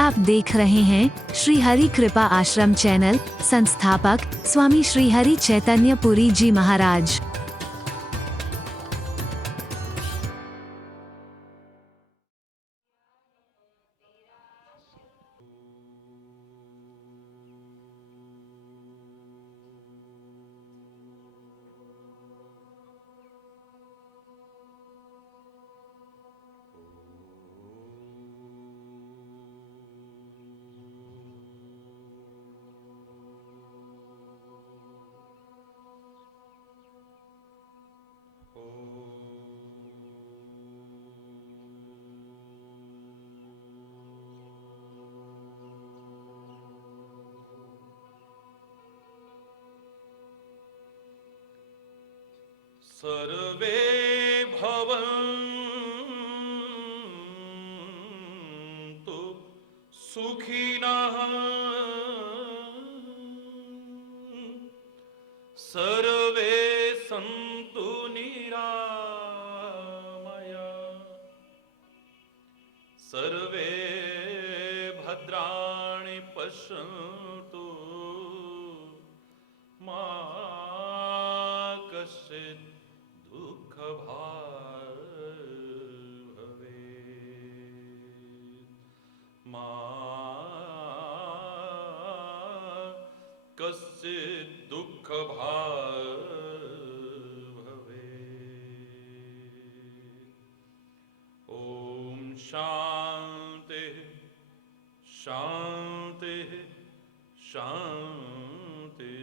आप देख रहे हैं श्री हरि कृपा आश्रम चैनल। संस्थापक स्वामी श्री हरि चैतन्य पुरी जी महाराज। सर्वे भवन्तु सुखिनः सर्वे सन्तु निरामयाः सर्वे भद्राणि पश्यन्तु मा कश्चित् दुःखभाग् भवेत् मा कश्चित् दुःखभाग् भवेत्। ॐ शान्ति शान्ति शान्ति।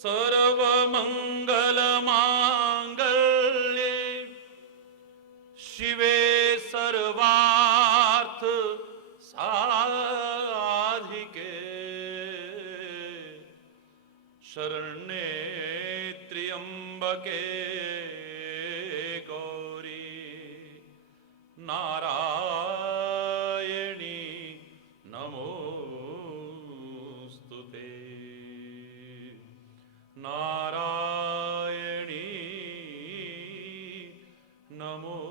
सर्वमङ्गलमाङ्गल्ये शिवे सर्वार्थ साधिके शरण्ये त्र्यम्बके गौरी नारायणी नमोस्तुते नारायणी नमोस्तुते।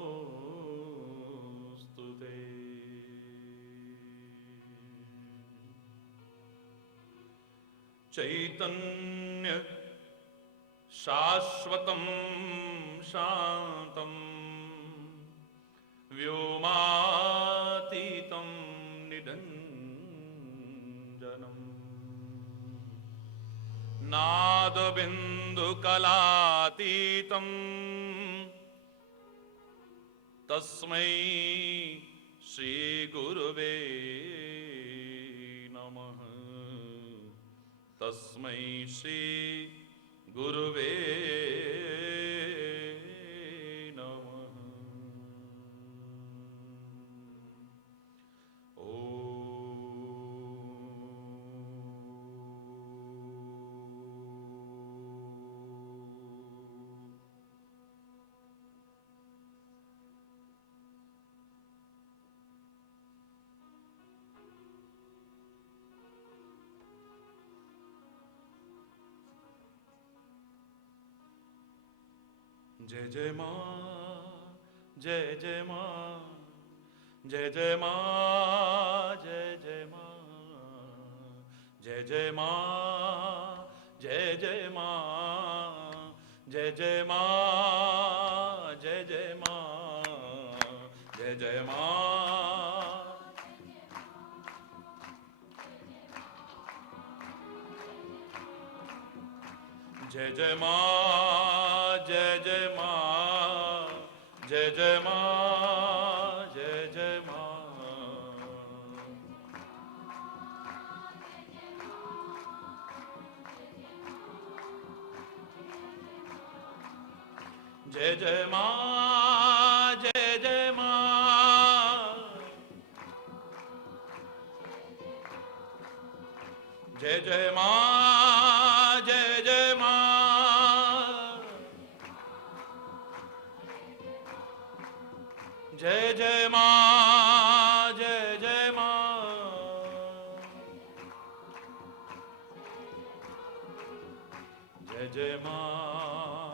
चैतन्य शाश्वतं शान्तं व्योमातीतं निरञ्जनम् नादबिन्दुकलातीतं तस्मै श्रीगुरुवे नमः तस्मै श्रीगुरुवे नमः। जय जय माँ जय जय माँ जय जय माँ जय जय माँ जय जय माँ जय जय माँ जय जय माँ जय जय माँ जय जय माँ जय जय माँ जय जय माँ जय जय माँ जय जय माँ जय जय माँ जय जय माँ जय जय माँ जय जय माँ जय जय माँ जय जय माँ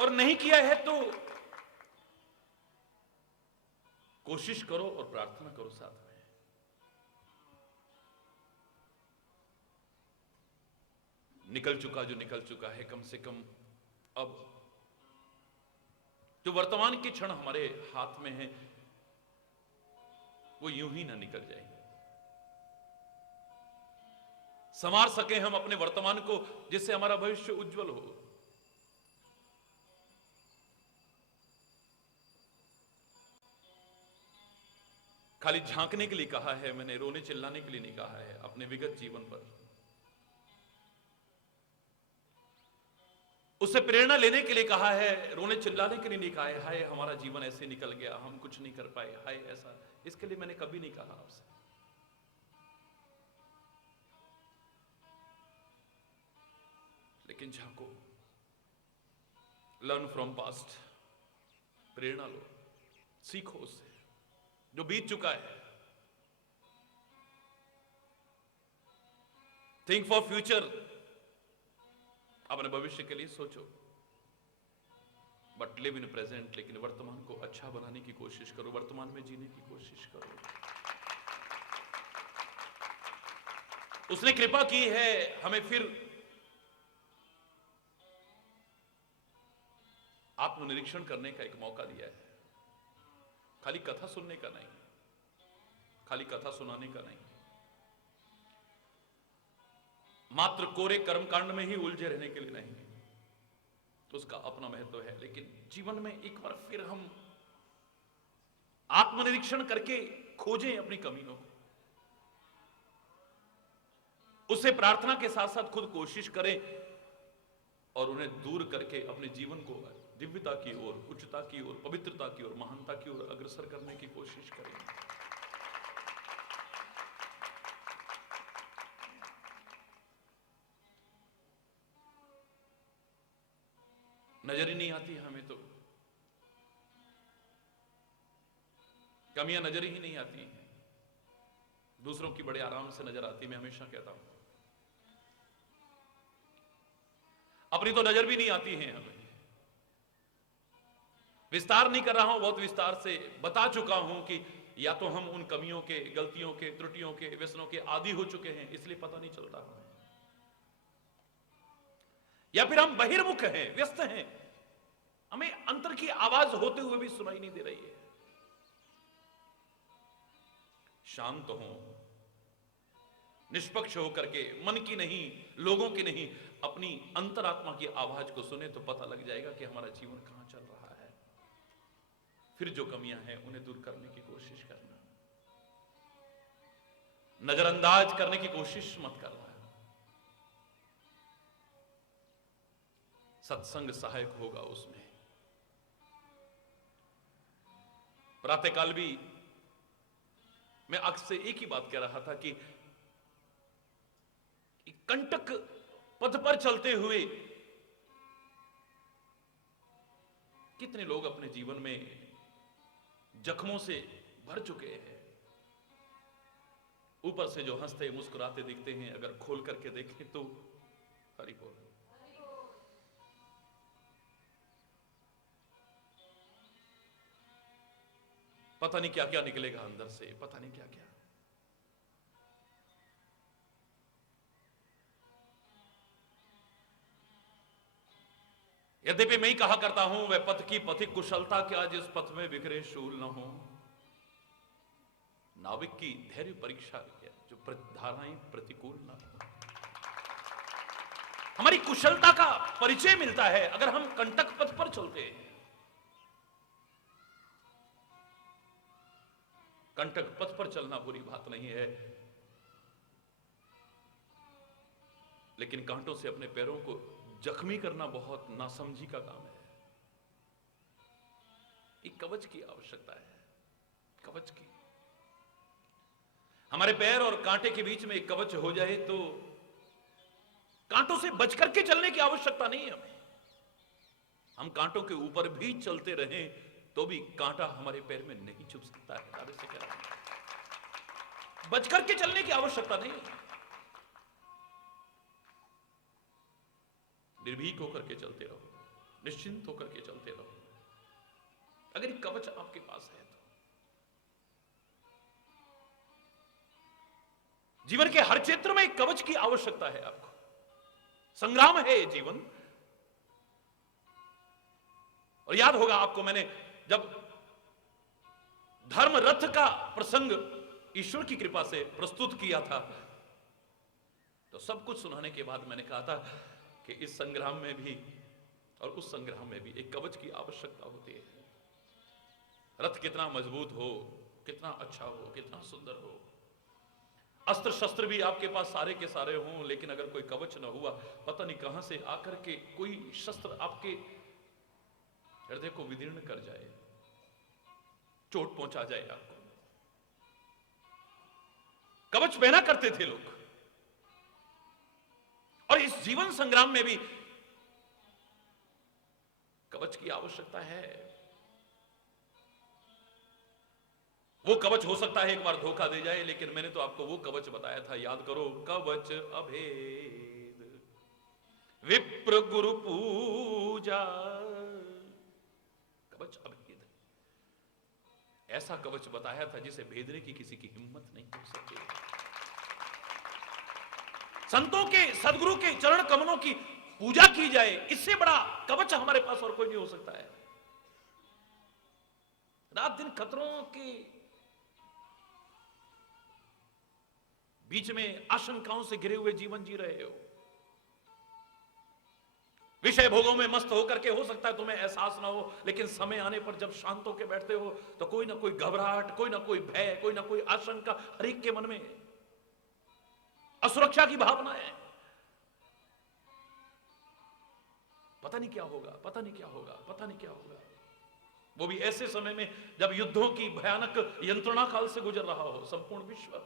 और नहीं किया है तो कोशिश करो और प्रार्थना करो साथ में। निकल चुका जो निकल चुका है, कम से कम अब जो वर्तमान के क्षण हमारे हाथ में है वो यूं ही ना निकल जाए। संवार सके हम अपने वर्तमान को, जिससे हमारा भविष्य उज्जवल हो। खाली झांकने के लिए कहा है मैंने, रोने चिल्लाने के लिए नहीं कहा है अपने विगत जीवन पर। उससे प्रेरणा लेने के लिए कहा है, रोने चिल्लाने के लिए नहीं कहा है हाय हमारा जीवन ऐसे निकल गया, हम कुछ नहीं कर पाए, हाय ऐसा। इसके लिए मैंने कभी नहीं कहा आपसे। लेकिन झांको, लर्न फ्रॉम पास्ट, प्रेरणा लो, सीखो उससे जो बीत चुका है। थिंक फॉर फ्यूचर, अपने भविष्य के लिए सोचो, बट लिव इन प्रेजेंट। लेकिन वर्तमान को अच्छा बनाने की कोशिश करो, वर्तमान में जीने की कोशिश करो। उसने कृपा की है, हमें फिर आत्मनिरीक्षण करने का एक मौका दिया है। खाली कथा सुनने का नहीं, खाली कथा सुनाने का नहीं, मात्र कोरे कर्मकांड में ही उलझे रहने के लिए नहीं। तो उसका अपना महत्व है, लेकिन जीवन में एक बार फिर हम आत्मनिरीक्षण करके खोजें अपनी कमियों को, उससे प्रार्थना के साथ साथ खुद कोशिश करें और उन्हें दूर करके अपने जीवन को दिव्यता की ओर, उच्चता की ओर, पवित्रता की ओर, महानता की ओर अग्रसर करने की कोशिश करें। नजर ही नहीं आती हमें तो, कमियां नजर ही नहीं आती हैं, दूसरों की बड़े आराम से नजर आती। मैं हमेशा कहता हूं अपनी तो नजर भी नहीं आती है हमें। विस्तार नहीं कर रहा हूं, बहुत विस्तार से बता चुका हूं कि या तो हम उन कमियों के, गलतियों के, त्रुटियों के, व्यसनों के आदी हो चुके हैं, इसलिए पता नहीं चलता हमें, या फिर हम बहिर्मुख हैं, व्यस्त हैं, हमें अंतर की आवाज होते हुए भी सुनाई नहीं दे रही है। शांत हो, निष्पक्ष होकर के, मन की नहीं, लोगों की नहीं, अपनी अंतरात्मा की आवाज को सुने तो पता लग जाएगा कि हमारा जीवन कहां चल रहा है। फिर जो कमियां हैं उन्हें दूर करने की कोशिश करना, नजरअंदाज करने की कोशिश मत करना। सत्संग सहायक होगा उसमें। प्रातःकाल भी मैं अक्सर एक ही बात कह रहा था कि कंटक पथ पर चलते हुए कितने लोग अपने जीवन में जख्मों से भर चुके हैं। ऊपर से जो हंसते मुस्कुराते दिखते हैं, अगर खोल करके देखें तो हरि बोल। पता नहीं क्या क्या निकलेगा अंदर से, पता नहीं क्या क्या। यद्यपि मैं ही कहा करता हूं, वह पथ की पथिक कुशलता क्या जिस पथ में बिखरे शूल न हो। नाविक की धैर्य परीक्षा क्या जो धाराएं प्रतिकूल न हो। हमारी कुशलता का परिचय मिलता है अगर हम कंटक पथ पर चलते हैं। कंटक पथ पर चलना बुरी बात नहीं है, लेकिन कांटों से अपने पैरों को जख्मी करना बहुत नासमझी का काम है। एक कवच की आवश्यकता है, कवच की। हमारे पैर और कांटे के बीच में एक कवच हो जाए तो कांटों से बच करके चलने की आवश्यकता नहीं है हमें। हम कांटों के ऊपर भी चलते रहें तो भी कांटा हमारे पैर में नहीं चुभ सकता है। दावे से कह रहा हूं, बच करके चलने की आवश्यकता नहीं है, निर्भीक होकर के चलते रहो। निश्चिंत होकर के चलते रहो। अगर ये कवच आपके पास है तो जीवन के हर क्षेत्र में एक कवच की आवश्यकता है आपको। संग्राम है ये जीवन। और याद होगा आपको, मैंने जब धर्म रथ का प्रसंग ईश्वर की कृपा से प्रस्तुत किया था, तो सब कुछ सुनाने के बाद मैंने कहा था कि इस संग्राम में भी और उस संग्राम में भी एक कवच की आवश्यकता होती है। रथ कितना मजबूत हो, कितना अच्छा हो, कितना सुंदर हो, अस्त्र शस्त्र भी आपके पास सारे के सारे हों, लेकिन अगर कोई कवच न हुआ, पता नहीं कहां से आकर के कोई शस्त्र आपके हृदय को विदीर्ण कर जाए, चोट पहुंचा जाए आपको। कवच पहना करते थे लोग। और इस जीवन संग्राम में भी कवच की आवश्यकता है। वो कवच हो सकता है एक बार धोखा दे जाए, लेकिन मैंने तो आपको वो कवच बताया था, याद करो, कवच अभेद विप्र गुरु पूजा। कवच अभेद, ऐसा कवच बताया था जिसे भेदने की किसी की हिम्मत नहीं हो सकी। संतों के, सदगुरु के चरण कमलों की पूजा की जाए, इससे बड़ा कवच हमारे पास और कोई नहीं हो सकता है। रात दिन खतरों के बीच में आशंकाओं से घिरे हुए जीवन जी रहे हो। विषय भोगों में मस्त होकर के हो सकता है तुम्हें एहसास ना हो, लेकिन समय आने पर जब शांत होकर बैठते हो तो कोई ना कोई घबराहट, कोई ना कोई भय, कोई ना कोई आशंका हर एक के मन में, असुरक्षा की भावना है। पता नहीं क्या होगा, पता नहीं क्या होगा, पता नहीं क्या होगा। वो भी ऐसे समय में जब युद्धों की भयानक यंत्रणा काल से गुजर रहा हो संपूर्ण विश्व।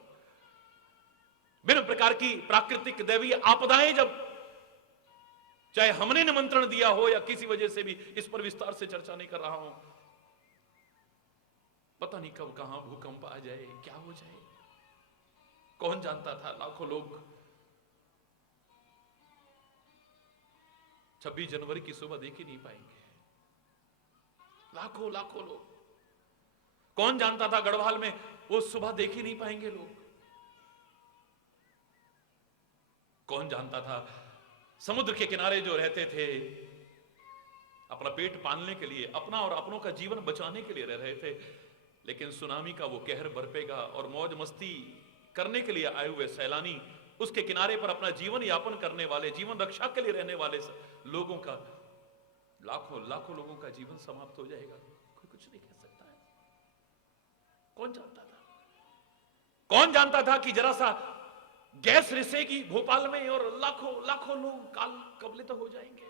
विभिन्न प्रकार की प्राकृतिक दैवीय आपदाएं, जब चाहे हमने निमंत्रण दिया हो या किसी वजह से भी इस पर विस्तार से चर्चा नहीं कर रहा हूं, पता नहीं कब कहां भूकंप आ जाए, क्या हो जाए, कौन जानता था। लाखों लोग 26 जनवरी की सुबह देख ही नहीं पाएंगे। लाखों लाखों लोग, कौन जानता था गढ़वाल में वो सुबह देख ही नहीं पाएंगे लोग। कौन जानता था समुद्र के किनारे जो रहते थे, अपना पेट पालने के लिए, अपना और अपनों का जीवन बचाने के लिए रह रहे थे, लेकिन सुनामी का वो कहर बरपेगा और मौज मस्ती करने के लिए आए हुए सैलानी, उसके किनारे पर अपना जीवन यापन करने वाले, जीवन रक्षा के लिए रहने वाले लोगों का, लाखों लाखों लोगों का जीवन समाप्त हो जाएगा। कोई कुछ नहीं कह सकता है। कौन जानता था? कौन जानता था कि जरा सा गैस रिसेगी भोपाल में और लाखों लाखों लोग काल कबलित हो जाएंगे,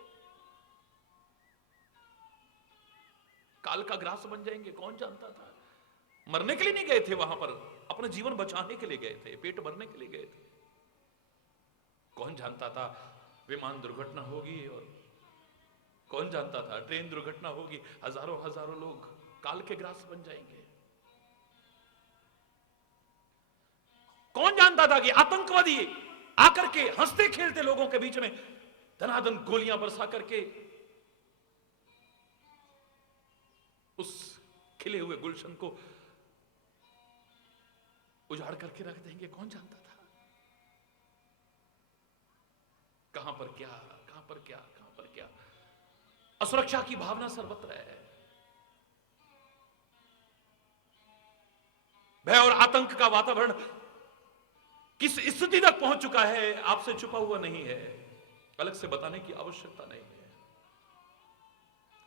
काल का ग्रास बन जाएंगे। कौन जानता था? मरने के लिए नहीं गए थे वहां पर, अपना जीवन बचाने के लिए गए थे, पेट भरने के लिए गए थे। कौन जानता था विमान दुर्घटना होगी, और कौन जानता था ट्रेन दुर्घटना होगी, हजारों हजारों लोग काल के ग्रास बन जाएंगे। कौन जानता था कि आतंकवादी आकर के हंसते खेलते लोगों के बीच में धनाधन गोलियां बरसा करके उस खिले हुए गुलशन को उजाड़ करके रख देंगे। कौन जानता था? कहां पर क्या, कहां पर क्या, कहां पर क्या। असुरक्षा की भावना सर्वत्र है। भय और आतंक का वातावरण किस स्थिति तक पहुंच चुका है, आपसे छुपा हुआ नहीं है, अलग से बताने की आवश्यकता नहीं है।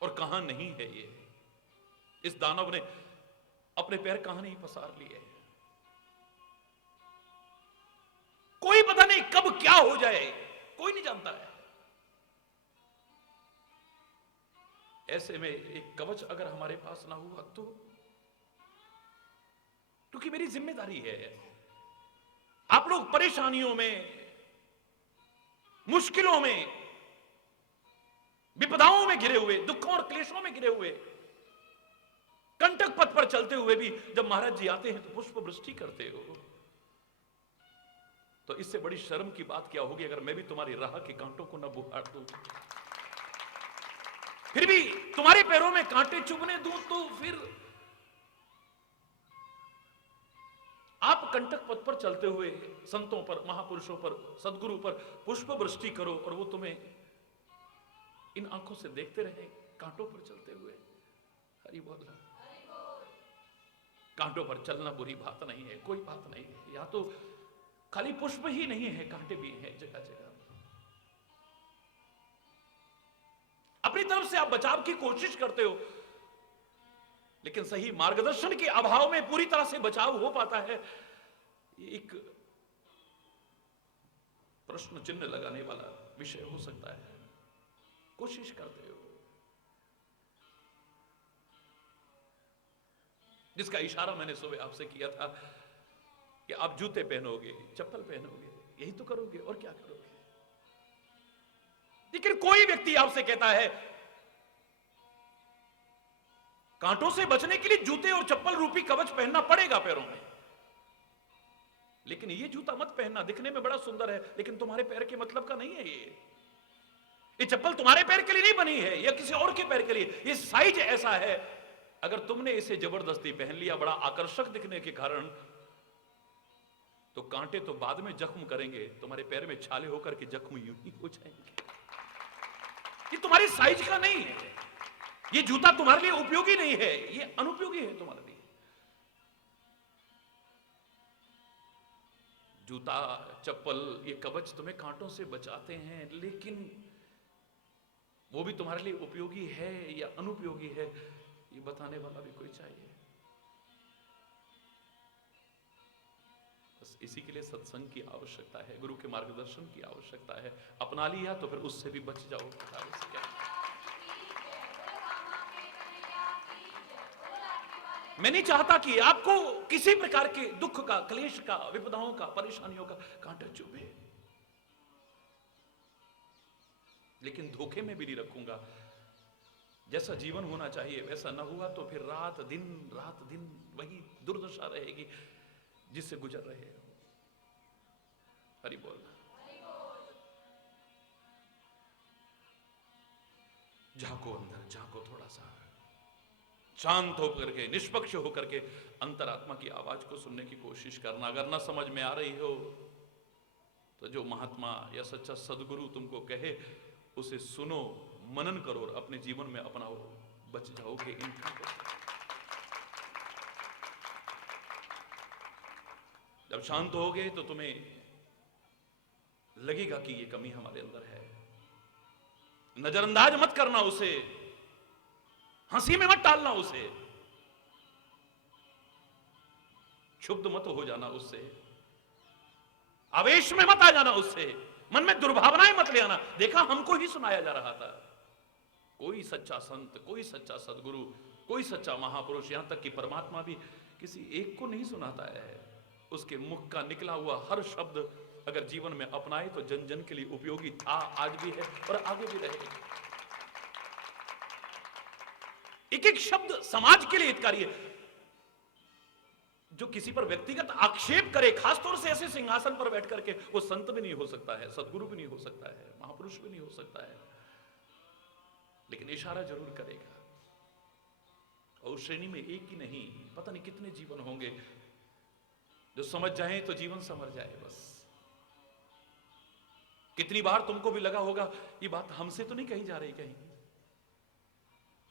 और कहां नहीं है ये, इस दानव ने अपने पैर कहां नहीं पसार लिए। कोई पता नहीं कब क्या हो जाए, कोई नहीं जानता है। ऐसे में एक कवच अगर हमारे पास ना हुआ तो, क्योंकि मेरी जिम्मेदारी है, आप लोग परेशानियों में, मुश्किलों में, विपदाओं में घिरे हुए, दुखों और क्लेशों में घिरे हुए, कंटक पथ पर चलते हुए भी जब महाराज जी आते हैं तो पुष्प वृष्टि करते हो, तो इससे बड़ी शर्म की बात क्या होगी अगर मैं भी तुम्हारी राह के कांटों को न बुहार दूं। फिर भी तुम्हारे पैरों में कांटे चुभने दूं तो फिर आप कंटक पथ पर चलते हुए संतों पर, महापुरुषों पर, सदगुरु पर पुष्प वृष्टि करो और वो तुम्हें इन आंखों से देखते रहे कांटों पर चलते हुए। हरि बोल। कांटों पर चलना बुरी बात नहीं है, कोई बात नहीं है। यहां तो खाली पुष्प ही नहीं है, कांटे भी हैं जगह जगह। अपनी तरफ से आप बचाव की कोशिश करते हो, लेकिन सही मार्गदर्शन के अभाव में पूरी तरह से बचाव हो पाता है, ये एक प्रश्न चिन्ह लगाने वाला विषय हो सकता है। कोशिश करते हो, जिसका इशारा मैंने सुबह आपसे किया था कि आप जूते पहनोगे, चप्पल पहनोगे, यही तो करोगे और क्या करोगे। लेकिन कोई व्यक्ति आपसे कहता है कांटों से बचने के लिए जूते और चप्पल रूपी कवच पहनना पड़ेगा पैरों में, लेकिन ये जूता मत पहनना, दिखने में बड़ा सुंदर है लेकिन तुम्हारे पैर के मतलब का नहीं है। ये चप्पल तुम्हारे पैर के लिए नहीं बनी है या किसी और के पैर के लिए। ये साइज ऐसा है, अगर तुमने इसे जबरदस्ती पहन लिया बड़ा आकर्षक दिखने के कारण, तो कांटे तो बाद में जख्म करेंगे, तुम्हारे पैर में छाले होकर के जख्म यूं ही हो जाएंगे। ये तुम्हारी साइज का नहीं है, ये जूता तुम्हारे लिए उपयोगी नहीं है, ये अनुपयोगी है तुम्हारे लिए। जूता, चप्पल, ये कवच तुम्हें कांटों से बचाते हैं, लेकिन वो भी तुम्हारे लिए उपयोगी है या अनुपयोगी है, ये बताने वाला भी कोई चाहिए। बस इसी के लिए सत्संग की आवश्यकता है, गुरु के मार्गदर्शन की आवश्यकता है। अपना लिया तो फिर उससे भी बच जाओ। मैं नहीं चाहता कि आपको किसी प्रकार के दुख का, क्लेश का, विपदाओं का, परेशानियों का कांटा चुभे, लेकिन धोखे में भी नहीं रखूंगा। जैसा जीवन होना चाहिए वैसा न हुआ तो फिर रात दिन वही दुर्दशा रहेगी जिससे गुजर रहे हो। हरि बोल। झांको अंदर, झांको, थोड़ा सा शांत होकर के, निष्पक्ष होकर के अंतरात्मा की आवाज को सुनने की कोशिश करना। अगर ना समझ में आ रही हो तो जो महात्मा या सच्चा सदगुरु तुमको कहे उसे सुनो, मनन करो और अपने जीवन में अपनाओ, बच जाओगे इन कीड़ों से। जब शांत होगे तो तुम्हें लगेगा कि ये कमी हमारे अंदर है। नजरअंदाज मत करना उसे, हंसी में मत टालना उसे, क्षुब्ध मत हो जाना उससे, आवेश में मत आ जाना उससे, मन में दुर्भावनाएं मत ले आना। देखा, हमको ही सुनाया जा रहा था, कोई सच्चा संत, कोई सच्चा सदगुरु, कोई सच्चा महापुरुष, यहां तक कि परमात्मा भी किसी एक को नहीं सुनाता है। उसके मुख का निकला हुआ हर शब्द अगर जीवन में अपनाए तो जन जन के लिए उपयोगी था, आज भी है और आगे भी रहेगा। एक एक शब्द समाज के लिए हितकारी है। जो किसी पर व्यक्तिगत आक्षेप करे, खासतौर से ऐसे सिंहासन पर बैठ करके, वो संत भी नहीं हो सकता है, सदगुरु भी नहीं हो सकता है, महापुरुष भी नहीं हो सकता है, लेकिन इशारा जरूर करेगा। और उस श्रेणी में एक ही नहीं, पता नहीं कितने जीवन होंगे जो समझ जाएं तो जीवन समझ जाए। बस कितनी बार तुमको भी लगा होगा ये बात हमसे तो नहीं कही जा रही कहीं।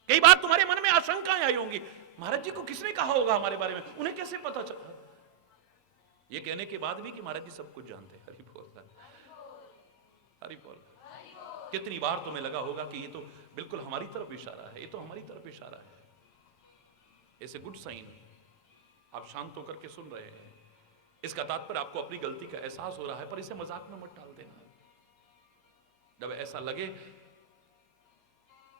कई बार तुम्हारे मन में आशंकाएं आई होंगी, महाराज जी को किसने कहा होगा हमारे बारे में, उन्हें कैसे पता चला। ये कहने के बाद भी कि महाराज जी सब कुछ जानते हैं। हरि बोल, हरि बोल। कितनी बार तुम्हें लगा होगा कि ये तो बिल्कुल हमारी तरफ इशारा है, ये तो हमारी तरफ इशारा है। ऐसे गुड साइन आप शांत होकर के सुन रहे हैं, इसका तात्पर्य आपको अपनी गलती का एहसास हो रहा है, पर इसे मजाक में मत डाल देना। जब ऐसा लगे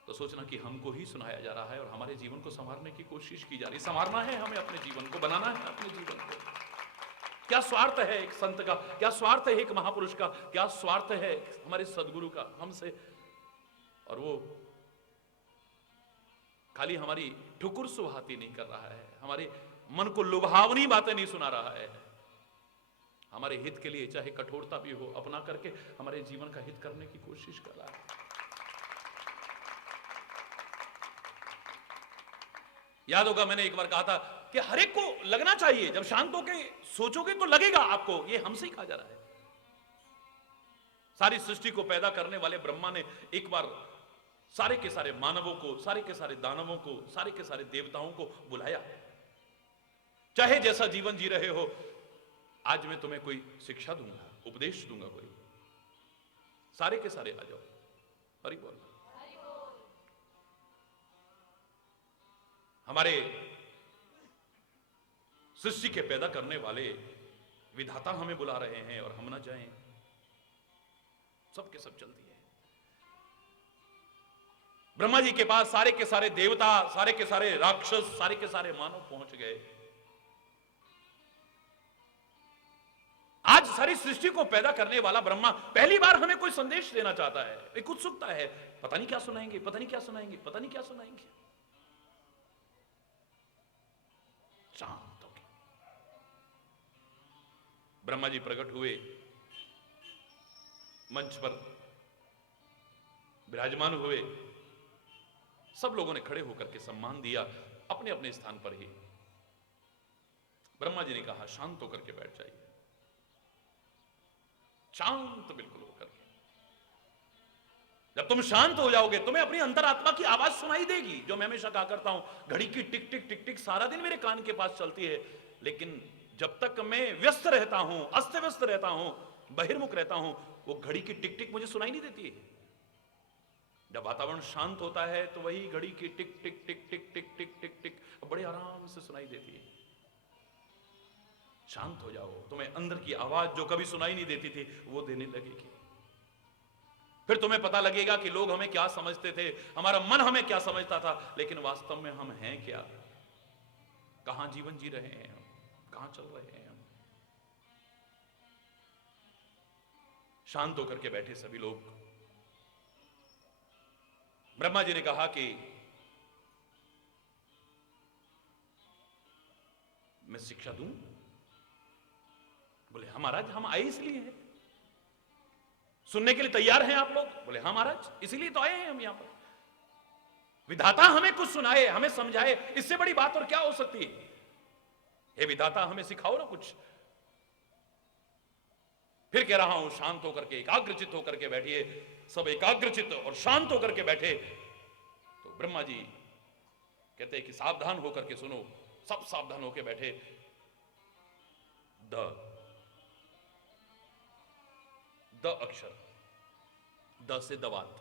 तो सोचना कि हमको ही सुनाया जा रहा है और हमारे जीवन को संवारने की कोशिश की जा रही। संवारना है हमें, अपने जीवन को बनाना है, अपने जीवन को। क्या स्वार्थ है एक संत का, क्या स्वार्थ है एक महापुरुष का, क्या स्वार्थ है हमारे सदगुरु का हमसे। और वो खाली हमारी ठुकुर सुहाती नहीं कर रहा है, हमारे मन को लुभावनी बातें नहीं सुना रहा है, हमारे हित के लिए चाहे कठोरता भी हो अपना करके हमारे जीवन का हित करने की कोशिश कर रहा है। याद होगा मैंने एक बार कहा था कि हर एक को लगना चाहिए, जब शांत होकर सोचोगे तो लगेगा आपको ये हमसे ही कहा जा रहा है। सारी सृष्टि को पैदा करने वाले ब्रह्मा ने एक बार सारे के सारे मानवों को, सारे के सारे दानवों को, सारे के सारे देवताओं को बुलाया, चाहे जैसा जीवन जी रहे हो, आज मैं तुम्हें कोई शिक्षा दूंगा, उपदेश दूंगा, कोई सारे के सारे आ जाओ। हरि बोल। हमारे सृष्टि के पैदा करने वाले विधाता हमें बुला रहे हैं और हम ना जाएं, सब के सब चलती है। ब्रह्मा जी के पास सारे के सारे देवता, सारे के सारे राक्षस, सारे के सारे मानव पहुंच गए। आज सारी सृष्टि को पैदा करने वाला ब्रह्मा पहली बार हमें कोई संदेश देना चाहता है। एक उत्सुकता है, पता नहीं क्या सुनाएंगे, पता नहीं क्या सुनाएंगे, पता नहीं क्या सुनाएंगे। शांत हो गए। ब्रह्मा जी प्रकट हुए, मंच पर विराजमान हुए, सब लोगों ने खड़े होकर के सम्मान दिया अपने अपने स्थान पर ही। ब्रह्मा जी ने कहा शांत होकर के बैठ जाइए, शांत बिल्कुल होकर के। जब तुम शांत हो जाओगे तुम्हें अपनी अंतरात्मा की आवाज सुनाई देगी, जो मैं हमेशा कहा करता हूं, घड़ी की टिक टिक टिक टिक सारा दिन मेरे कान के पास चलती है, लेकिन जब तक मैं व्यस्त रहता हूं, अस्त व्यस्त रहता हूं, बहिर्मुख रहता हूं, वो घड़ी की टिक टिक मुझे सुनाई नहीं देती है। जब वातावरण शांत होता है तो वही घड़ी की टिक टिक टिक टिक टिक टिक टिक टिक बड़े आराम से सुनाई देती है। शांत हो जाओ, तुम्हें अंदर की आवाज जो कभी सुनाई नहीं देती थी वो देने लगेगी। फिर तुम्हें पता लगेगा कि लोग हमें क्या समझते थे, हमारा मन हमें क्या समझता था, लेकिन वास्तव में हम हैं क्या, कहां जीवन जी रहे हैं हम, कहां चल रहे हैं हम। शांत होकर के बैठे सभी लोग। ब्रह्मा जी ने कहा कि मैं शिक्षा दूं। बोले हाँ महाराज, हम आए इसलिए हैं। सुनने के लिए तैयार हैं आप लोग? बोले हाँ महाराज, इसीलिए तो आए हैं हम यहां पर। विधाता हमें कुछ सुनाए, हमें समझाए, इससे बड़ी बात और क्या हो सकती है। हे विधाता हमें सिखाओ ना कुछ। फिर कह रहा हूं शांत होकर के, एकाग्रचित होकर के बैठिए। सब एकाग्रचित और शांत होकर के बैठे तो ब्रह्मा जी कहते हैं कि सावधान होकर के सुनो। सब सावधान होकर बैठे। द अक्षर, द से दवात,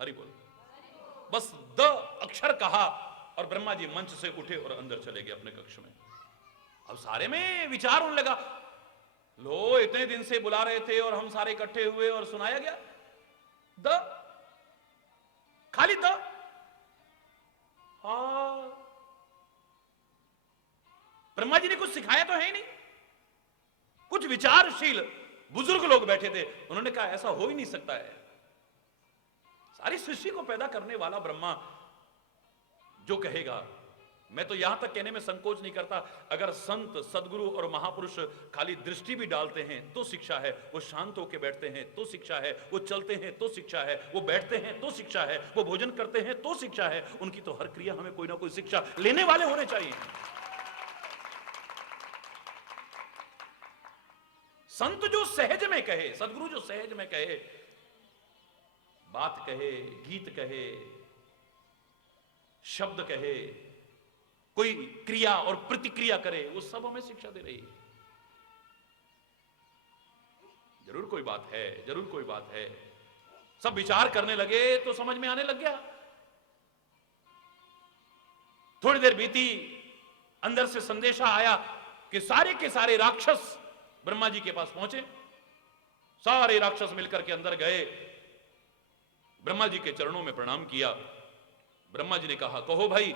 हरि बोल। बस द अक्षर कहा और ब्रह्मा जी मंच से उठे और अंदर चले गए अपने कक्ष में। अब सारे में विचार होने लगा, लो इतने दिन से बुला रहे थे और हम सारे इकट्ठे हुए और सुनाया गया द, खाली द। हाँ, ब्रह्मा जी ने कुछ सिखाया तो है ही नहीं। कुछ विचारशील बुजुर्ग लोग बैठे थे, उन्होंने कहा ऐसा हो ही नहीं सकता है। सारी सृष्टि को पैदा करने वाला ब्रह्मा जो कहेगा, मैं तो यहां तक कहने में संकोच नहीं करता, अगर संत सदगुरु और महापुरुष खाली दृष्टि भी डालते हैं तो शिक्षा है, वो शांत होकर बैठते हैं तो शिक्षा है, वो चलते हैं तो शिक्षा है, वो बैठते हैं तो शिक्षा है, वो भोजन करते हैं तो शिक्षा है। उनकी तो हर क्रिया हमें कोई ना कोई शिक्षा लेने वाले होने चाहिए। संत जो सहज में कहे, सदगुरु जो सहज में कहे, बात कहे, गीत कहे, शब्द कहे, कोई क्रिया और प्रतिक्रिया करे, वो सब हमें शिक्षा दे रही है। जरूर कोई बात है, जरूर कोई बात है। सब विचार करने लगे तो समझ में आने लग गया। थोड़ी देर बीती, अंदर से संदेशा आया कि सारे के सारे राक्षस ब्रह्मा जी के पास पहुंचे। सारे राक्षस मिलकर के अंदर गए, ब्रह्मा जी के चरणों में प्रणाम किया। ब्रह्मा जी ने कहा, कहो भाई,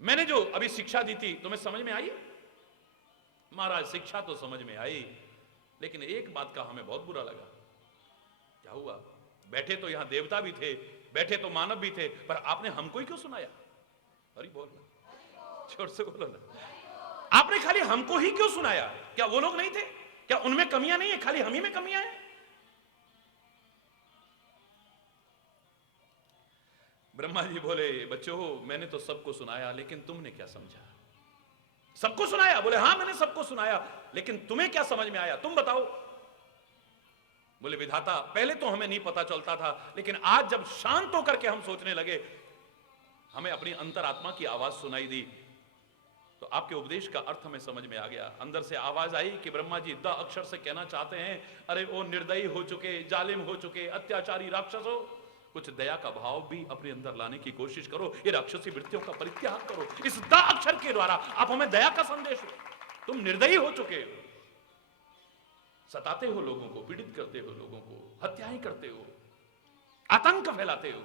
मैंने जो अभी शिक्षा दी थी तुम्हें समझ में आई? महाराज शिक्षा तो समझ में आई, लेकिन एक बात का हमें बहुत बुरा लगा। क्या हुआ? बैठे तो यहां देवता भी थे, बैठे तो मानव भी थे, पर आपने हमको ही क्यों सुनाया? अरे बोल, छोड़ से बोलो ना। आपने खाली हमको ही क्यों सुनाया? क्या वो लोग नहीं थे? क्या उनमें कमियां नहीं है, खाली हम ही में कमियां हैं? ब्रह्मा जी बोले, बच्चों मैंने तो सबको सुनाया, लेकिन तुमने क्या समझा? सबको सुनाया? बोले हाँ मैंने सबको सुनाया, लेकिन तुम्हें क्या समझ में आया, तुम बताओ। बोले विधाता पहले तो हमें नहीं पता चलता था, लेकिन आज जब शांत होकर के हम सोचने लगे, हमें अपनी अंतरात्मा की आवाज सुनाई दी, तो आपके उपदेश का अर्थ हमें समझ में आ गया। अंदर से आवाज आई कि ब्रह्मा जी द अक्षर से कहना चाहते हैं, अरे वो निर्दयी हो चुके, जालिम हो चुके, अत्याचारी राक्षसों, कुछ दया का भाव भी अपने अंदर लाने की कोशिश करो, ये राक्षसी वृत्तियों का परित्याग करो। इस द अक्षर के द्वारा आप हमें दया का संदेश हो। तुम निर्दयी हो चुके हो, सताते हो लोगों को, पीड़ित करते हो लोगों को, हत्याएं करते हो, आतंक फैलाते हो,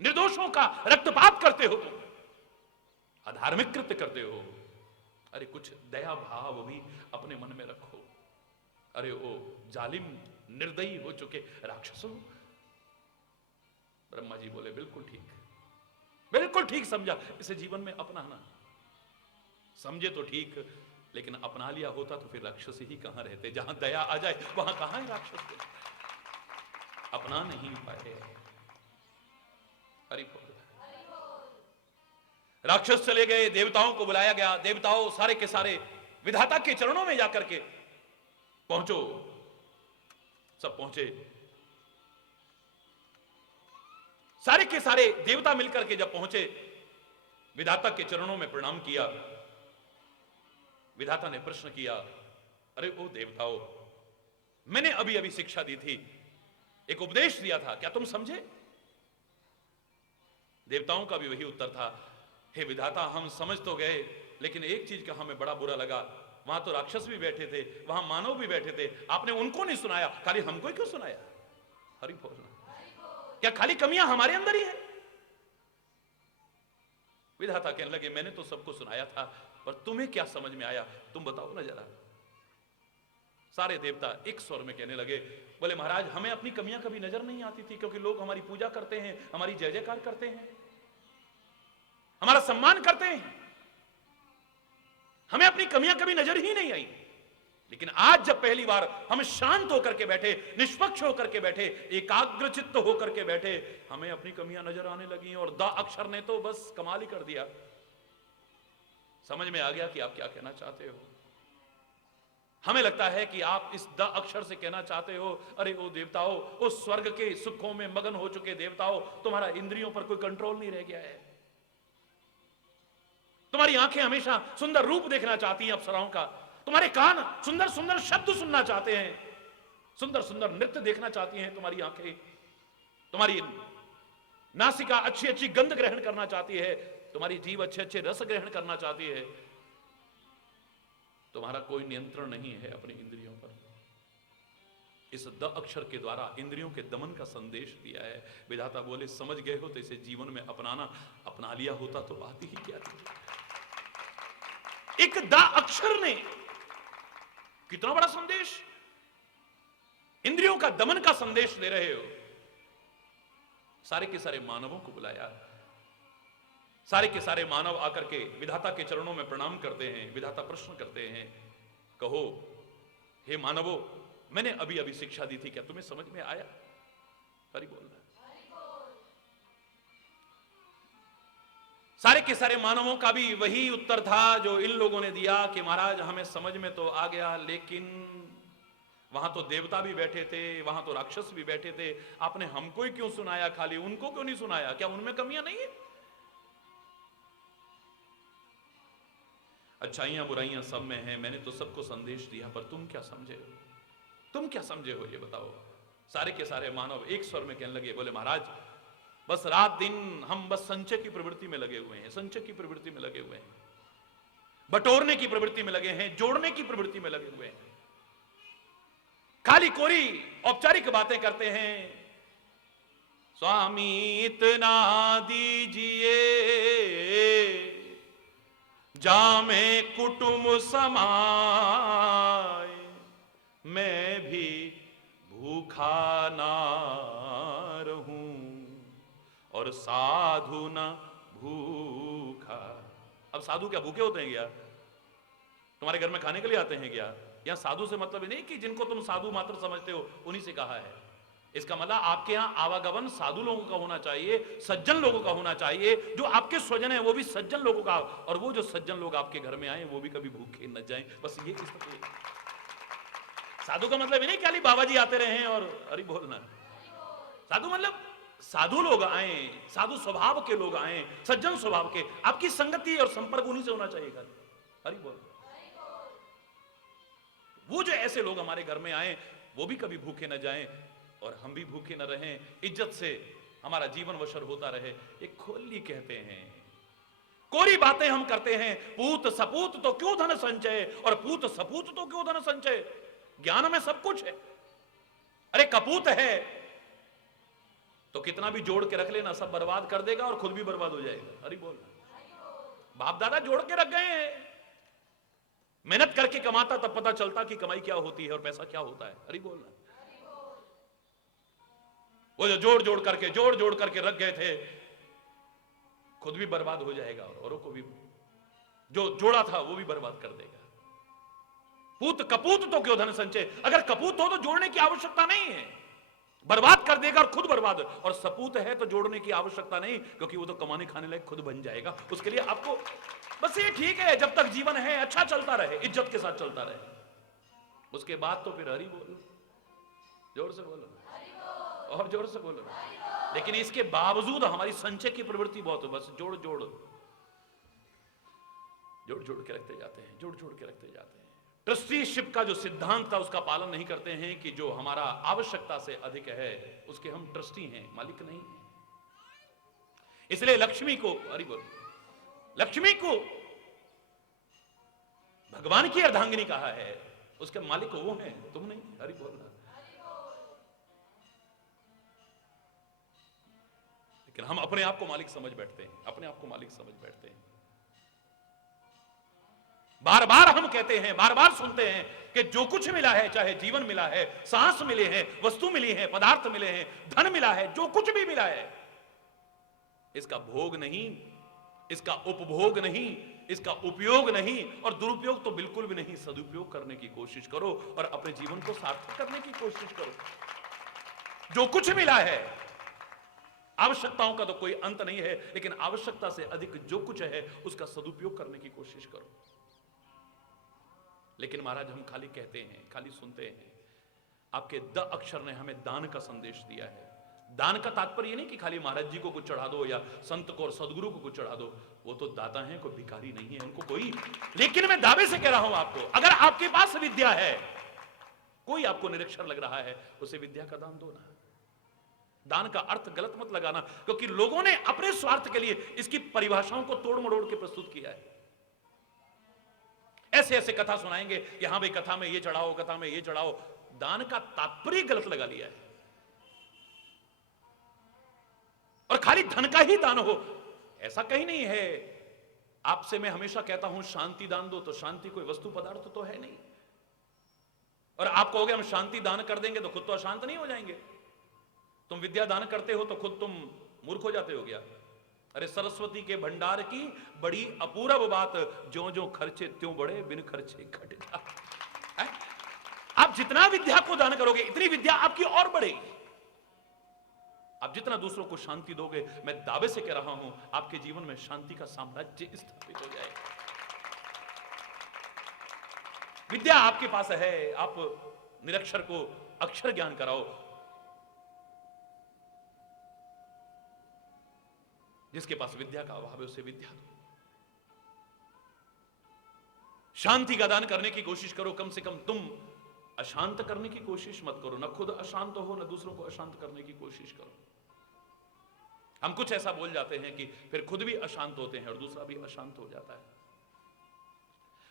निर्दोषों का रक्तपात करते हो, तुम अधार्मिक कृत्य करते हो। अरे कुछ दया भाव भी अपने मन में रखो। अरे ओ जालिम निर्दयी हो चुके राक्षसों। ब्रह्मा जी बोले बिल्कुल ठीक, बिल्कुल ठीक समझा, इसे जीवन में अपनाना। समझे तो ठीक, लेकिन अपना लिया होता तो फिर राक्षस ही कहां रहते? जहां दया आ जाए वहां कहां है राक्षस? अपना नहीं पाए। हरि बोल। राक्षस चले गए, देवताओं को बुलाया गया। देवताओं सारे के सारे विधाता के चरणों में जाकर के पहुंचो। सब पहुंचे, सारे के सारे देवता मिलकर के जब पहुंचे, विधाता के चरणों में प्रणाम किया। विधाता ने प्रश्न किया, अरे ओ देवताओं, मैंने अभी अभी शिक्षा दी थी, एक उपदेश दिया था, क्या तुम समझे? देवताओं का भी वही उत्तर था, हे विधाता हम समझ तो गए, लेकिन एक चीज का हमें बड़ा बुरा लगा। वहां तो राक्षस भी बैठे थे, वहां मानव भी बैठे थे, आपने उनको नहीं सुनाया, खाली हमको ही क्यों सुनाया? हरि बोल। क्या खाली कमियां हमारे अंदर ही है? विधाता कहने लगे, मैंने तो सबको सुनाया था, पर तुम्हें क्या समझ में आया, तुम बताओ ना जरा। सारे देवता एक स्वर में कहने लगे, बोले महाराज हमें अपनी कमियां कभी नजर नहीं आती थी, क्योंकि लोग हमारी पूजा करते हैं, हमारी जय जयकार करते हैं, हमारा सम्मान करते हैं, हमें अपनी कमियां कभी नजर ही नहीं आई। लेकिन आज जब पहली बार हम शांत होकर के बैठे, निष्पक्ष होकर के बैठे, एकाग्रचित्त होकर के बैठे, हमें अपनी कमियां नजर आने लगी। और द अक्षर ने तो बस कमाल ही कर दिया। समझ में आ गया कि आप क्या कहना चाहते हो। हमें लगता है कि आप इस द अक्षर से कहना चाहते हो, अरे ओ देवताओं, उस स्वर्ग के सुखों में मगन हो चुके देवताओं, तुम्हारा इंद्रियों पर कोई कंट्रोल नहीं रह गया है। तुम्हारी आंखें हमेशा सुंदर रूप देखना चाहती हैं अप्सराओं का, तुम्हारे कान सुंदर सुंदर शब्द सुनना चाहते हैं, सुंदर सुंदर नृत्य देखना चाहती हैं तुम्हारी आंखें, तुम्हारी नासिका अच्छी अच्छी गंध ग्रहण करना चाहती है, तुम्हारी जीभ अच्छे अच्छे रस ग्रहण करना चाहती है। तुम्हारा कोई नियंत्रण नहीं है अपनी इंद्रियों पर। इस द अक्षर के द्वारा इंद्रियों के दमन का संदेश दिया है। विधाता बोले समझ गए हो तो इसे जीवन में अपनाना, अपना लिया होता तो बात ही क्या थी। एक द अक्षर ने कितना बड़ा संदेश, इंद्रियों का दमन का संदेश दे रहे हो। सारे के सारे मानवों को बुलाया, सारे के सारे मानव आकर के विधाता के चरणों में प्रणाम करते हैं। विधाता प्रश्न करते हैं, कहो हे मानवों, मैंने अभी अभी शिक्षा दी थी, क्या तुम्हें समझ में आया? हरि बोल। सारे के सारे मानवों का भी वही उत्तर था जो इन लोगों ने दिया कि महाराज हमें समझ में तो आ गया, लेकिन वहां तो देवता भी बैठे थे, वहां तो राक्षस भी बैठे थे, आपने हमको ही क्यों सुनाया, खाली उनको क्यों नहीं सुनाया? क्या उनमें कमियां नहीं है? अच्छाइयां बुराइयां सब में हैं, मैंने तो सबको संदेश दिया, पर तुम क्या समझे हो? तुम क्या समझे हो ये बताओ। सारे के सारे मानव एक स्वर में कहने लगे, बोले महाराज बस रात दिन हम बस संचय की प्रवृत्ति में लगे हुए हैं, संचय की प्रवृत्ति में लगे हुए हैं, बटोरने की प्रवृत्ति में लगे हैं, जोड़ने की प्रवृत्ति में लगे हुए हैं, खाली कोरी औपचारिक बातें करते हैं। स्वामी इतना दीजिए जामे कुटुंब समाए, मैं भी भूखा ना रहूं और साधु ना भूखा। अब साधु क्या भूखे होते हैं क्या? तुम्हारे घर में खाने के लिए आते हैं क्या? यहां साधु से मतलब नहीं कि जिनको तुम साधु मात्र समझते हो उन्हीं से कहा है। इसका मतलब आपके यहां आवागमन साधु लोगों का होना चाहिए, सज्जन लोगों का होना चाहिए। जो आपके स्वजन है वो भी सज्जन लोगों का, और वो जो सज्जन लोग आपके घर में आए वो भी कभी भूखे न जाएं। बस ये साधु का मतलब ये नहीं कि खाली बाबा जी आते रहे और हरि बोलना। साधु मतलब साधु लोग आए, साधु स्वभाव के लोग आए, सज्जन स्वभाव के, आपकी संगति और संपर्क उन्हीं से होना चाहिए। हरि बोल। वो जो ऐसे लोग हमारे घर में आए वो भी कभी भूखे न जाएं और हम भी भूखे न रहें, इज्जत से हमारा जीवन बसर होता रहे। एक खोली कहते हैं, कोरी बातें हम करते हैं, पूत सपूत तो क्यों धन संचय, और पूत सपूत तो क्यों धन संचय। ज्ञान में सब कुछ है। अरे कपूत है तो कितना भी जोड़ के रख लेना, सब बर्बाद कर देगा और खुद भी बर्बाद हो जाएगा। अरे बोल, बाप दादा जोड़ के रख गए हैं, मेहनत करके कमाता तब पता चलता कि कमाई क्या होती है और पैसा क्या होता है। अरे बोलना, वो जो जोड़ जोड़ करके रख गए थे, खुद भी बर्बाद हो जाएगा और औरों को भी, जो जोड़ा था वो भी बर्बाद कर देगा। पूत कपूत तो क्यों धन संचय, अगर कपूत हो तो जोड़ने की आवश्यकता नहीं है, बर्बाद कर देगा और खुद बर्बाद। और सपूत है तो जोड़ने की आवश्यकता नहीं, क्योंकि वो तो कमाने खाने लायक खुद बन जाएगा। उसके लिए आपको बस ये ठीक है, जब तक जीवन है अच्छा चलता रहे, इज्जत के साथ चलता रहे। उसके बाद तो फिर हरि बोलो, जोर से बोलो और जोर से बोलो। लेकिन इसके बावजूद हमारी संचय की प्रवृत्ति बहुत है, बस जोड़ जोड़ के रखते जाते हैं, जोड़ के रखते जाते हैं। ट्रस्टीशिप का जो सिद्धांत था उसका पालन नहीं करते हैं कि जो हमारा आवश्यकता से अधिक है उसके हम ट्रस्टी हैं, मालिक नहीं है। इसलिए लक्ष्मी को, हरि बोल, लक्ष्मी को भगवान की अर्धांगिनी कहा है, उसके मालिक वो हैं, तुम नहीं। हरि बोलना। लेकिन हम अपने आप को मालिक समझ बैठते हैं, अपने आप को मालिक समझ बैठते हैं। बार बार हम कहते हैं, बार बार सुनते हैं कि जो कुछ मिला है, चाहे जीवन मिला है, सांस मिले हैं, वस्तु मिली है, पदार्थ मिले हैं, धन मिला है, जो कुछ भी मिला है, इसका भोग नहीं, इसका उपभोग नहीं, इसका उपयोग नहीं, और दुरुपयोग तो बिल्कुल भी नहीं। सदुपयोग करने की कोशिश करो और अपने जीवन को सार्थक करने की कोशिश करो। जो कुछ मिला है, आवश्यकताओं का तो कोई अंत नहीं है, लेकिन आवश्यकता से अधिक जो कुछ है उसका सदुपयोग करने की कोशिश करो। लेकिन महाराज हम खाली कहते हैं, खाली सुनते हैं। आपके द अक्षर ने हमें दान का संदेश दिया है। दान का तात्पर्य ये नहीं कि खाली महाराज जी को कुछ चढ़ा दो या संत को और सदगुरु को कुछ चढ़ा दो, वो तो दाता हैं, कोई भिखारी नहीं है उनको कोई। लेकिन मैं दावे से कह रहा हूं आपको, अगर आपके पास विद्या है, कोई आपको निरक्षर लग रहा है, उसे विद्या का दान दो ना। दान का अर्थ गलत मत लगाना, क्योंकि लोगों ने अपने स्वार्थ के लिए इसकी परिभाषाओं को तोड़ मरोड़ के प्रस्तुत किया है। ऐसे ऐसे कथा सुनाएंगे कि हाँ भाई कथा में ये चढ़ाओ, कथा में ये चढ़ाओ। दान का तात्पर्य गलत लगा लिया है, और खाली धन का ही दान हो ऐसा कहीं नहीं है। आपसे मैं हमेशा कहता हूं शांति दान दो, तो शांति कोई वस्तु पदार्थ तो है नहीं। और आप कहोगे हम शांति दान कर देंगे तो खुद तो अशांत नहीं हो जाएंगे। तुम विद्या दान करते हो तो खुद तुम मूर्ख हो जाते हो क्या? अरे सरस्वती के भंडार की बड़ी अपूर्व बात, जो जो खर्चे त्यों बड़े, बिन खर्चे घट जा। आप जितना विद्या को दान करोगे इतनी विद्या आपकी और बढ़ेगी। आप जितना दूसरों को शांति दोगे, मैं दावे से कह रहा हूं आपके जीवन में शांति का साम्राज्य स्थापित हो जाएगा। विद्या आपके पास है, आप निरक्षर को अक्षर ज्ञान कराओ। जिसके पास विद्या का अभाव है उसे विद्या दो। शांति का दान करने की कोशिश करो। कम से कम तुम अशांत करने की कोशिश मत करो। न खुद अशांत हो, न दूसरों को अशांत करने की कोशिश करो। हम कुछ ऐसा बोल जाते हैं कि फिर खुद भी अशांत होते हैं और दूसरा भी अशांत हो जाता है।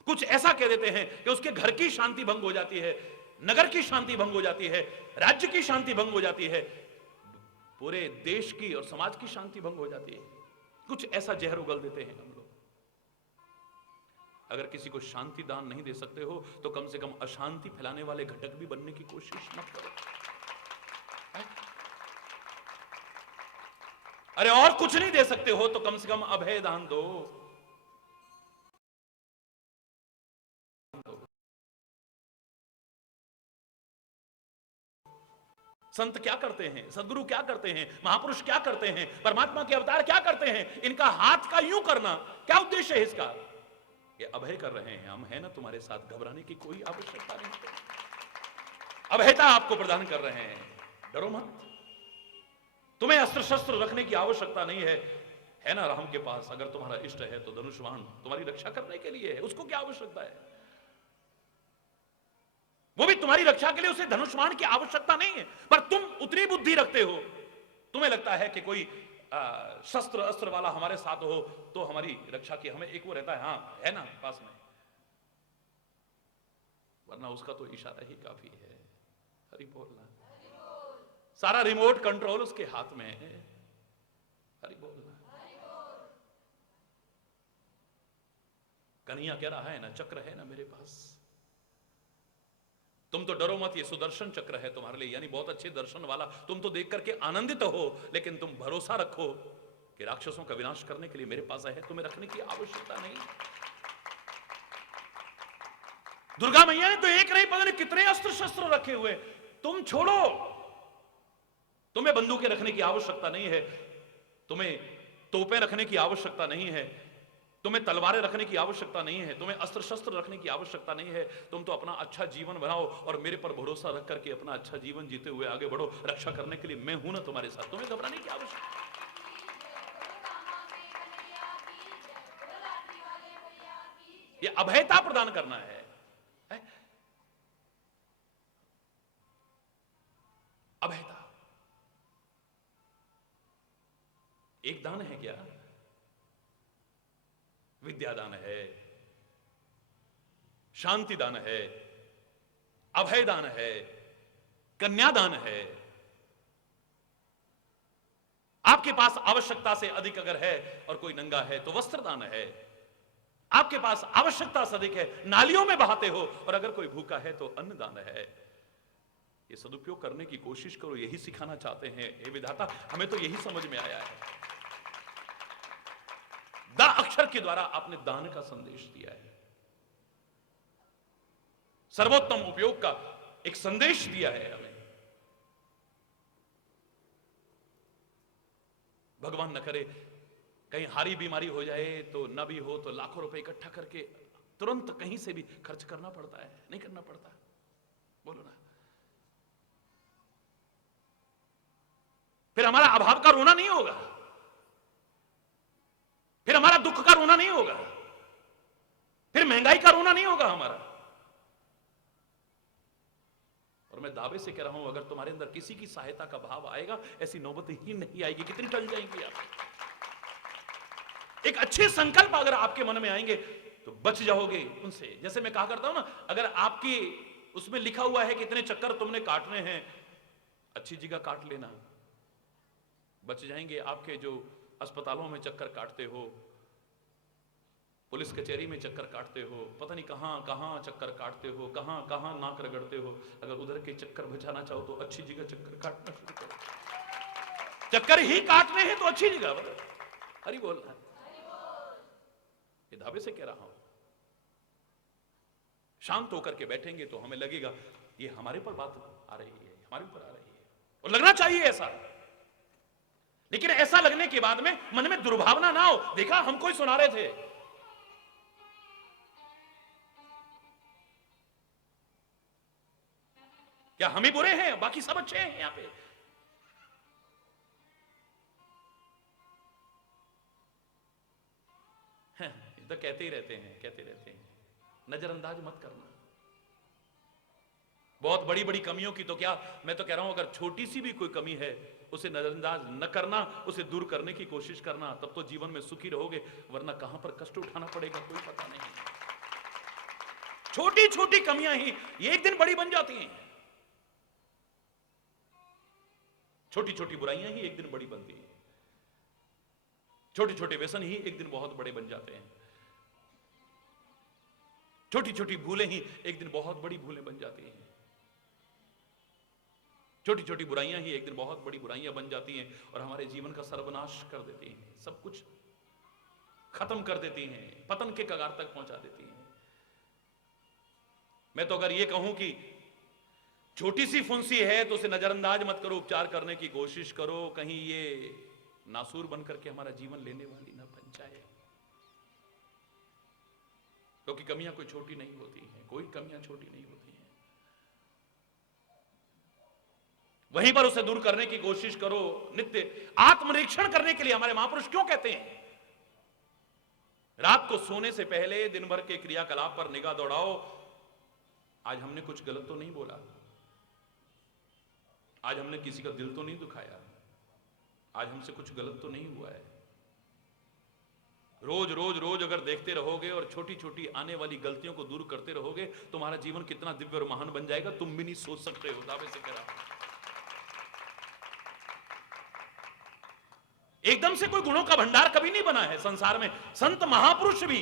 कुछ ऐसा कह देते हैं कि उसके घर की शांति भंग हो जाती है, नगर की शांति भंग हो जाती है, राज्य की शांति भंग हो जाती है, पूरे देश की और समाज की शांति भंग हो जाती है। कुछ ऐसा जहर उगल देते हैं हम लोग। अगर किसी को शांति दान नहीं दे सकते हो तो कम से कम अशांति फैलाने वाले घटक भी बनने की कोशिश मत करो। अरे और कुछ नहीं दे सकते हो तो कम से कम अभय दान दो। संत क्या करते हैं, सदगुरु क्या करते हैं, महापुरुष क्या करते हैं, परमात्मा के अवतार क्या करते हैं, इनका हाथ का यूं करना क्या उद्देश्य है इसका? ये अभय कर रहे हैं, हम है ना तुम्हारे साथ, घबराने की कोई आवश्यकता नहीं। अभयता आपको प्रदान कर रहे हैं, डरो मत। तुम्हें अस्त्र शस्त्र रखने की आवश्यकता नहीं है ना राम के पास। अगर तुम्हारा इष्ट है तो धनुष्वान तुम्हारी रक्षा करने के लिए है, उसको क्या आवश्यकता है? वो भी तुम्हारी रक्षा के लिए, उसे धनुष्वान की आवश्यकता नहीं है। पर तुम उतनी बुद्धि रखते हो, तुम्हें लगता है कि कोई शस्त्र अस्त्र वाला हमारे साथ हो तो हमारी रक्षा की, हमें एक वो रहता है, हाँ है ना पास में, वरना उसका तो इशारा ही काफी है। हरि बोलना, सारा रिमोट कंट्रोल उसके हाथ में है। हरि बोलना। कन्हैया कह रहा है ना, चक्र है ना मेरे पास, तुम तो डरो मत, ये सुदर्शन चक्र है तुम्हारे लिए, यानी बहुत अच्छे दर्शन वाला। तुम तो देख करके आनंदित हो, लेकिन तुम भरोसा रखो कि राक्षसों का विनाश करने के लिए मेरे पास है, तुम्हें रखने की आवश्यकता नहीं। दुर्गा मैया ने तो एक नहीं पता नहीं कितने अस्त्र शस्त्र रखे हुए। तुम छोड़ो, तुम्हें बंदूकें रखने की आवश्यकता नहीं है, तुम्हें तोपें रखने की आवश्यकता नहीं है, तुम्हें तलवारें रखने की आवश्यकता नहीं है, तुम्हें अस्त्र शस्त्र रखने की आवश्यकता नहीं है। तुम तो अपना अच्छा जीवन बनाओ और मेरे पर भरोसा रख करके अपना अच्छा जीवन जीते हुए आगे बढ़ो। रक्षा करने के लिए मैं हूं ना तुम्हारे साथ, तुम्हें घबराने की आवश्यकता। ये अभयता प्रदान करना है। अभयता एक दान है क्या? विद्यादान है, शांति दान है, अभय दान है, कन्यादान है। आपके पास आवश्यकता से अधिक अगर है और कोई नंगा है तो वस्त्र दान है। आपके पास आवश्यकता से अधिक है, नालियों में बहाते हो, और अगर कोई भूखा है तो अन्न दान है। ये सदुपयोग करने की कोशिश करो, यही सिखाना चाहते हैं हे विधाता। हमें तो यही समझ में आया है। दा अक्षर के द्वारा आपने दान का संदेश दिया है, सर्वोत्तम उपयोग का एक संदेश दिया है हमें। भगवान न करे कहीं हारी बीमारी हो जाए तो न भी हो तो लाखों रुपए इकट्ठा करके तुरंत कहीं से भी खर्च करना पड़ता है, नहीं करना पड़ता? बोलो ना। फिर हमारा अभाव का रोना नहीं होगा, फिर हमारा दुख का रोना नहीं होगा, फिर महंगाई का रोना नहीं होगा हमारा। और मैं दावे से कह रहा हूं, अगर तुम्हारे अंदर किसी की सहायता का भाव आएगा, ऐसी नौबत ही नहीं आएगी। कितनी टल जाएंगी आप। एक अच्छे संकल्प अगर आपके मन में आएंगे तो बच जाओगे उनसे। जैसे मैं कहा करता हूं ना, अगर आपकी उसमें लिखा हुआ है कि इतने चक्कर तुमने काटने हैं, अच्छी जगह काट लेना, बच जाएंगे। आपके जो अस्पतालों में चक्कर काटते हो, पुलिस कचहरी में चक्कर काटते हो, पता नहीं कहां कहां चक्कर काटते हो, कहां कहां नाक रगड़ते हो, अगर उधर के चक्कर बचाना चाहो तो अच्छी जगह चक्कर काटना शुरू करो। चक्कर ही काटने हैं तो अच्छी जगह बोलो। हरि बोल। ये दावे से कह रहा हूं। शांत होकर के बैठेंगे तो हमें लगेगा ये हमारे पर बात आ रही है, हमारे ऊपर आ रही है, और लगना चाहिए ऐसा। लेकिन ऐसा लगने के बाद में मन में दुर्भावना ना हो। देखा, हमको ही सुना रहे थे, क्या हम ही बुरे हैं, बाकी सब अच्छे हैं यहां पे? तो कहते ही रहते हैं, कहते रहते हैं। नजरअंदाज मत करना। बहुत बड़ी बड़ी कमियों की तो क्या, मैं तो कह रहा हूं अगर छोटी सी भी कोई कमी है उसे नजरअंदाज न करना, उसे दूर करने की कोशिश करना, तब तो जीवन में सुखी रहोगे। वरना कहां पर कष्ट उठाना पड़ेगा कोई पता नहीं। छोटी छोटी कमियां ही ये एक दिन बड़ी बन जाती हैं, छोटी छोटी बुराइयां ही एक दिन बड़ी बनती हैं, छोटे छोटे व्यसन ही एक दिन बहुत बड़े बन जाते हैं, छोटी छोटी भूलें ही एक दिन बहुत बड़ी भूलें बन जाती हैं, छोटी छोटी बुराइयां ही एक दिन बहुत बड़ी बुराइयां बन जाती हैं और हमारे जीवन का सर्वनाश कर देती हैं, सब कुछ खत्म कर देती हैं, पतन के कगार तक पहुंचा देती हैं। मैं तो अगर ये कहूं कि छोटी सी फुंसी है तो उसे नजरअंदाज मत करो, उपचार करने की कोशिश करो, कहीं ये नासूर बनकर के हमारा जीवन लेने वाली ना बन जाए। क्योंकि कमियां कोई छोटी नहीं होती हैं, कोई कमियां छोटी नहीं होती हैं। वहीं पर उसे दूर करने की कोशिश करो। नित्य आत्मनिरीक्षण करने के लिए हमारे महापुरुष क्यों कहते हैं, रात को सोने से पहले दिन भर के क्रियाकलाप पर निगाह दौड़ाओ। आज हमने कुछ गलत तो नहीं बोला, आज हमने किसी का दिल तो नहीं दुखाया, आज हमसे कुछ गलत तो नहीं हुआ है। रोज रोज रोज अगर देखते रहोगे और छोटी छोटी आने वाली गलतियों को दूर करते रहोगे, तुम्हारा जीवन कितना दिव्य और महान बन जाएगा, तुम भी नहीं सोच सकते हो। दावे से कह रहा हूं, एकदम से कोई गुणों का भंडार कभी नहीं बना है संसार में। संत महापुरुष भी,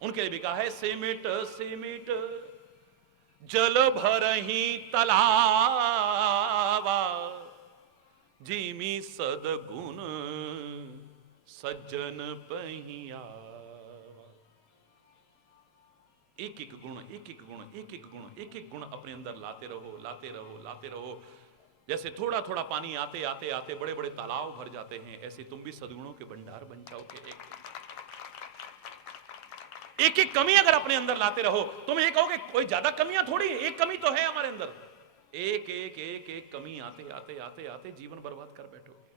उनके लिए भी कहा है, सेमिट सेमिट जल भरही तलावा, जिमी सदगुण सज्जन पहिया। एक एक गुण, एक एक गुण, एक एक गुण, एक एक गुण अपने अंदर लाते रहो, लाते रहो, लाते रहो। जैसे थोड़ा थोड़ा पानी आते आते आते बड़े बड़े तालाब भर जाते हैं, ऐसे तुम भी सद्गुणों के भंडार बन जाओगे। एक एक कमी अगर अपने अंदर लाते रहो, तुम ये कहोगे कोई ज्यादा कमियां थोड़ी, एक कमी तो है हमारे अंदर। एक एक एक एक कमी आते आते आते आते जीवन बर्बाद कर बैठोगे।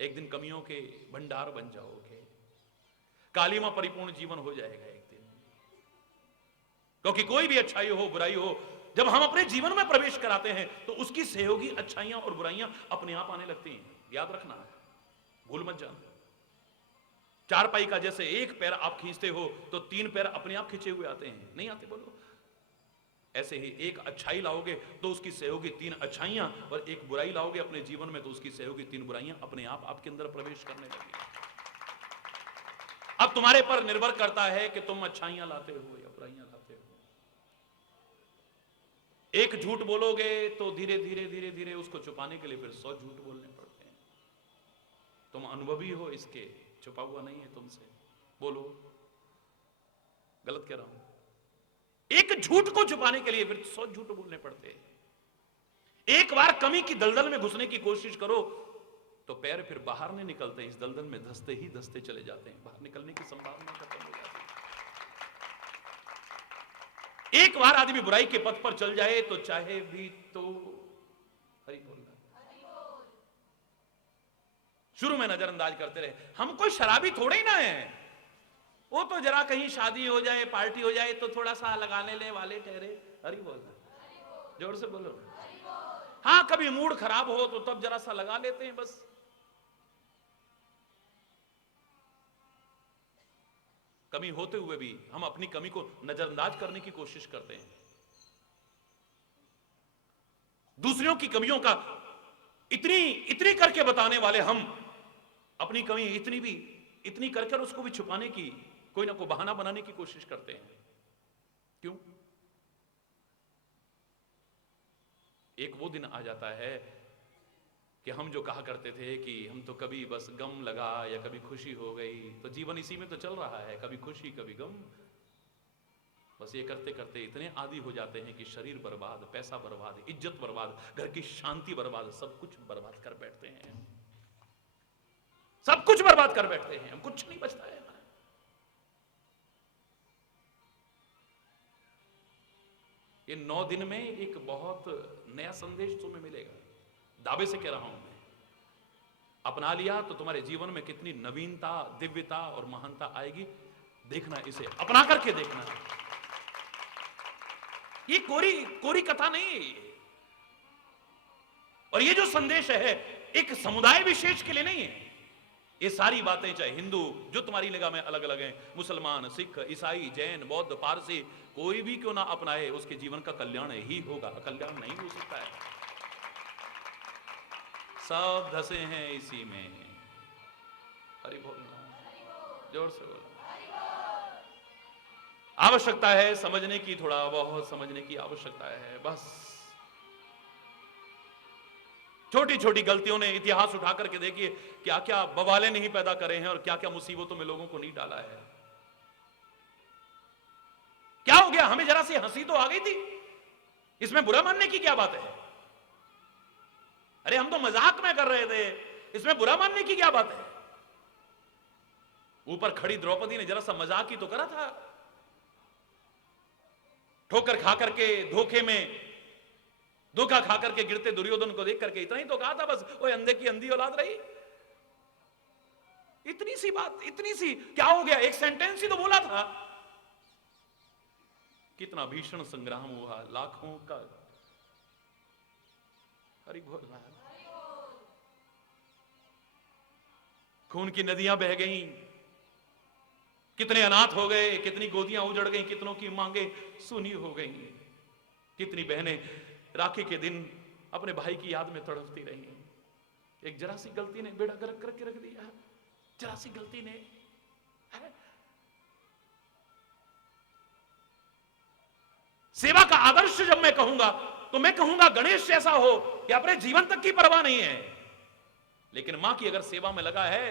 एक दिन कमियों के भंडार बन जाओगे, कालीमा परिपूर्ण जीवन हो जाएगा एक दिन। क्योंकि कोई भी अच्छाई हो बुराई हो, जब हम अपने जीवन में प्रवेश कराते हैं तो उसकी सहयोगी अच्छाइयां और बुराइयां अपने आप आने लगती हैं। याद रखना है, भूल मत जाना। चारपाई का जैसे एक पैर आप खींचते हो तो तीन पैर अपने आप खींचे हुए आते हैं, नहीं आते बोलो? ऐसे ही एक अच्छाई लाओगे तो उसकी सहयोगी तीन अच्छाइयां, और एक बुराई लाओगे अपने जीवन में तो उसकी सहयोगी तीन बुराइयां अपने आप आपके अंदर प्रवेश करने लगेगी। अब तुम्हारे पर निर्भर करता है कि तुम अच्छाइयां लाते हो या बुराइयां लाते हो। एक झूठ बोलोगे तो धीरे धीरे धीरे धीरे उसको छुपाने के लिए फिर 100 झूठ बोलने पड़ते हैं। तुम अनुभवी हो इसके, छुपा हुआ नहीं है तुमसे, बोलो। गलत कह रहा हूं? एक झूठ को छुपाने के लिए फिर 100 झूठ बोलने पड़ते हैं। एक बार कमी की दलदल में घुसने की कोशिश करो तो पैर फिर बाहर नहीं निकलते, इस दलदल में धंसते ही धंसते चले जाते हैं, बाहर निकलने की संभावना खत्म हो जाती है। एक बार आदमी बुराई के पथ पर चल जाए तो चाहे भी तो हरि बोलना, शुरू में नजरअंदाज करते रहे। हम कोई शराबी थोड़े ही ना है, वो तो जरा कहीं शादी हो जाए पार्टी हो जाए तो थोड़ा सा लगाने ले वाले ठहरे। हरि बोलना, जोर से बोलो। हाँ, कभी मूड खराब हो तो तब जरा सा लगा लेते हैं बस। कमी होते हुए भी हम अपनी कमी को नजरअंदाज करने की कोशिश करते हैं। दूसरों की कमियों का इतनी करके बताने वाले हम अपनी कमी इतनी करके उसको भी छुपाने की कोई ना कोई बहाना बनाने की कोशिश करते हैं। क्यों? एक वो दिन आ जाता है कि हम जो कहा करते थे कि हम तो कभी बस गम लगा या कभी खुशी हो गई, तो जीवन इसी में तो चल रहा है, कभी खुशी कभी गम। बस ये करते करते इतने आदी हो जाते हैं कि शरीर बर्बाद, पैसा बर्बाद, इज्जत बर्बाद, घर की शांति बर्बाद, सब कुछ बर्बाद कर बैठते हैं। सब कुछ बर्बाद कर बैठते हैं, हम कुछ नहीं बचता है। ये 9 दिन में एक बहुत नया संदेश तुम्हें मिलेगा, दावे से कह रहा हूं मैं। अपना लिया तो तुम्हारे जीवन में कितनी नवीनता, दिव्यता और महानता आएगी। देखना, इसे अपना करके देखना। ये कोरी कथा नहीं है। और ये जो संदेश है एक समुदाय विशेष के लिए नहीं है। ये सारी बातें, चाहे हिंदू जो तुम्हारी निगाह में अलग अलग हैं, मुसलमान, सिख, ईसाई, जैन, बौद्ध, पारसी, कोई भी क्यों ना अपनाए, उसके जीवन का कल्याण ही होगा, कल्याण नहीं हो सकता है। सब धसे हैं इसी में। हरि बोलना, जोर से बोलना। आवश्यकता है समझने की, थोड़ा बहुत समझने की आवश्यकता है बस। छोटी छोटी गलतियों ने इतिहास उठा करके देखिए क्या क्या बवाले नहीं पैदा करे हैं और क्या क्या मुसीबतों में लोगों को नहीं डाला है। क्या हो गया? हमें जरा सी हंसी तो आ गई थी इसमें बुरा मानने की क्या बात है? अरे हम तो मजाक में कर रहे थे, इसमें बुरा मानने की क्या बात है? ऊपर खड़ी द्रौपदी ने जरा सा मजाक ही तो करा था। ठोकर खा करके, धोखे में धोखा खा करके गिरते दुर्योधन को देख करके इतना ही तो कहा था, बस वो अंधे की अंधी औलाद रही। इतनी सी बात, इतनी सी, क्या हो गया? एक सेंटेंस ही तो बोला था। कितना भीषण संग्राम हुआ, लाखों का। हरि बोल रहा है। खून की नदियां बह गईं, कितने अनाथ हो गए, कितनी गोदियां उजड़ गईं, कितनों की मांगे सुनी हो गईं, कितनी बहनें राखी के दिन अपने भाई की याद में तड़पती रही। एक जरा सी गलती ने बेड़ा गर्क करके रख दिया, जरा सी गलती ने। सेवा का आदर्श जब मैं कहूंगा तो मैं कहूंगा गणेश जैसा हो कि अपने जीवन तक की परवाह नहीं है, लेकिन मां की अगर सेवा में लगा है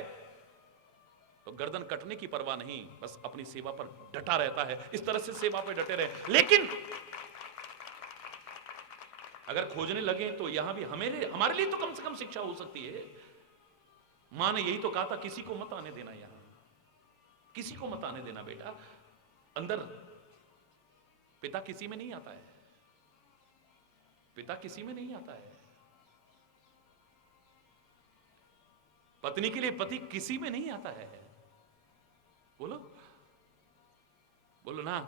तो गर्दन कटने की परवाह नहीं, बस अपनी सेवा पर डटा रहता है। इस तरह से सेवा पर डटे रहे। लेकिन अगर खोजने लगे तो यहां भी हमारे लिए तो कम से कम शिक्षा हो सकती है। मां ने यही तो कहा था, किसी को मत आने देना, यहां किसी को मत आने देना बेटा। अंदर पिता किसी में नहीं आता है, पिता किसी में नहीं आता है। पत्नी के लिए पति किसी में नहीं आता है। बोलो बोलो ना,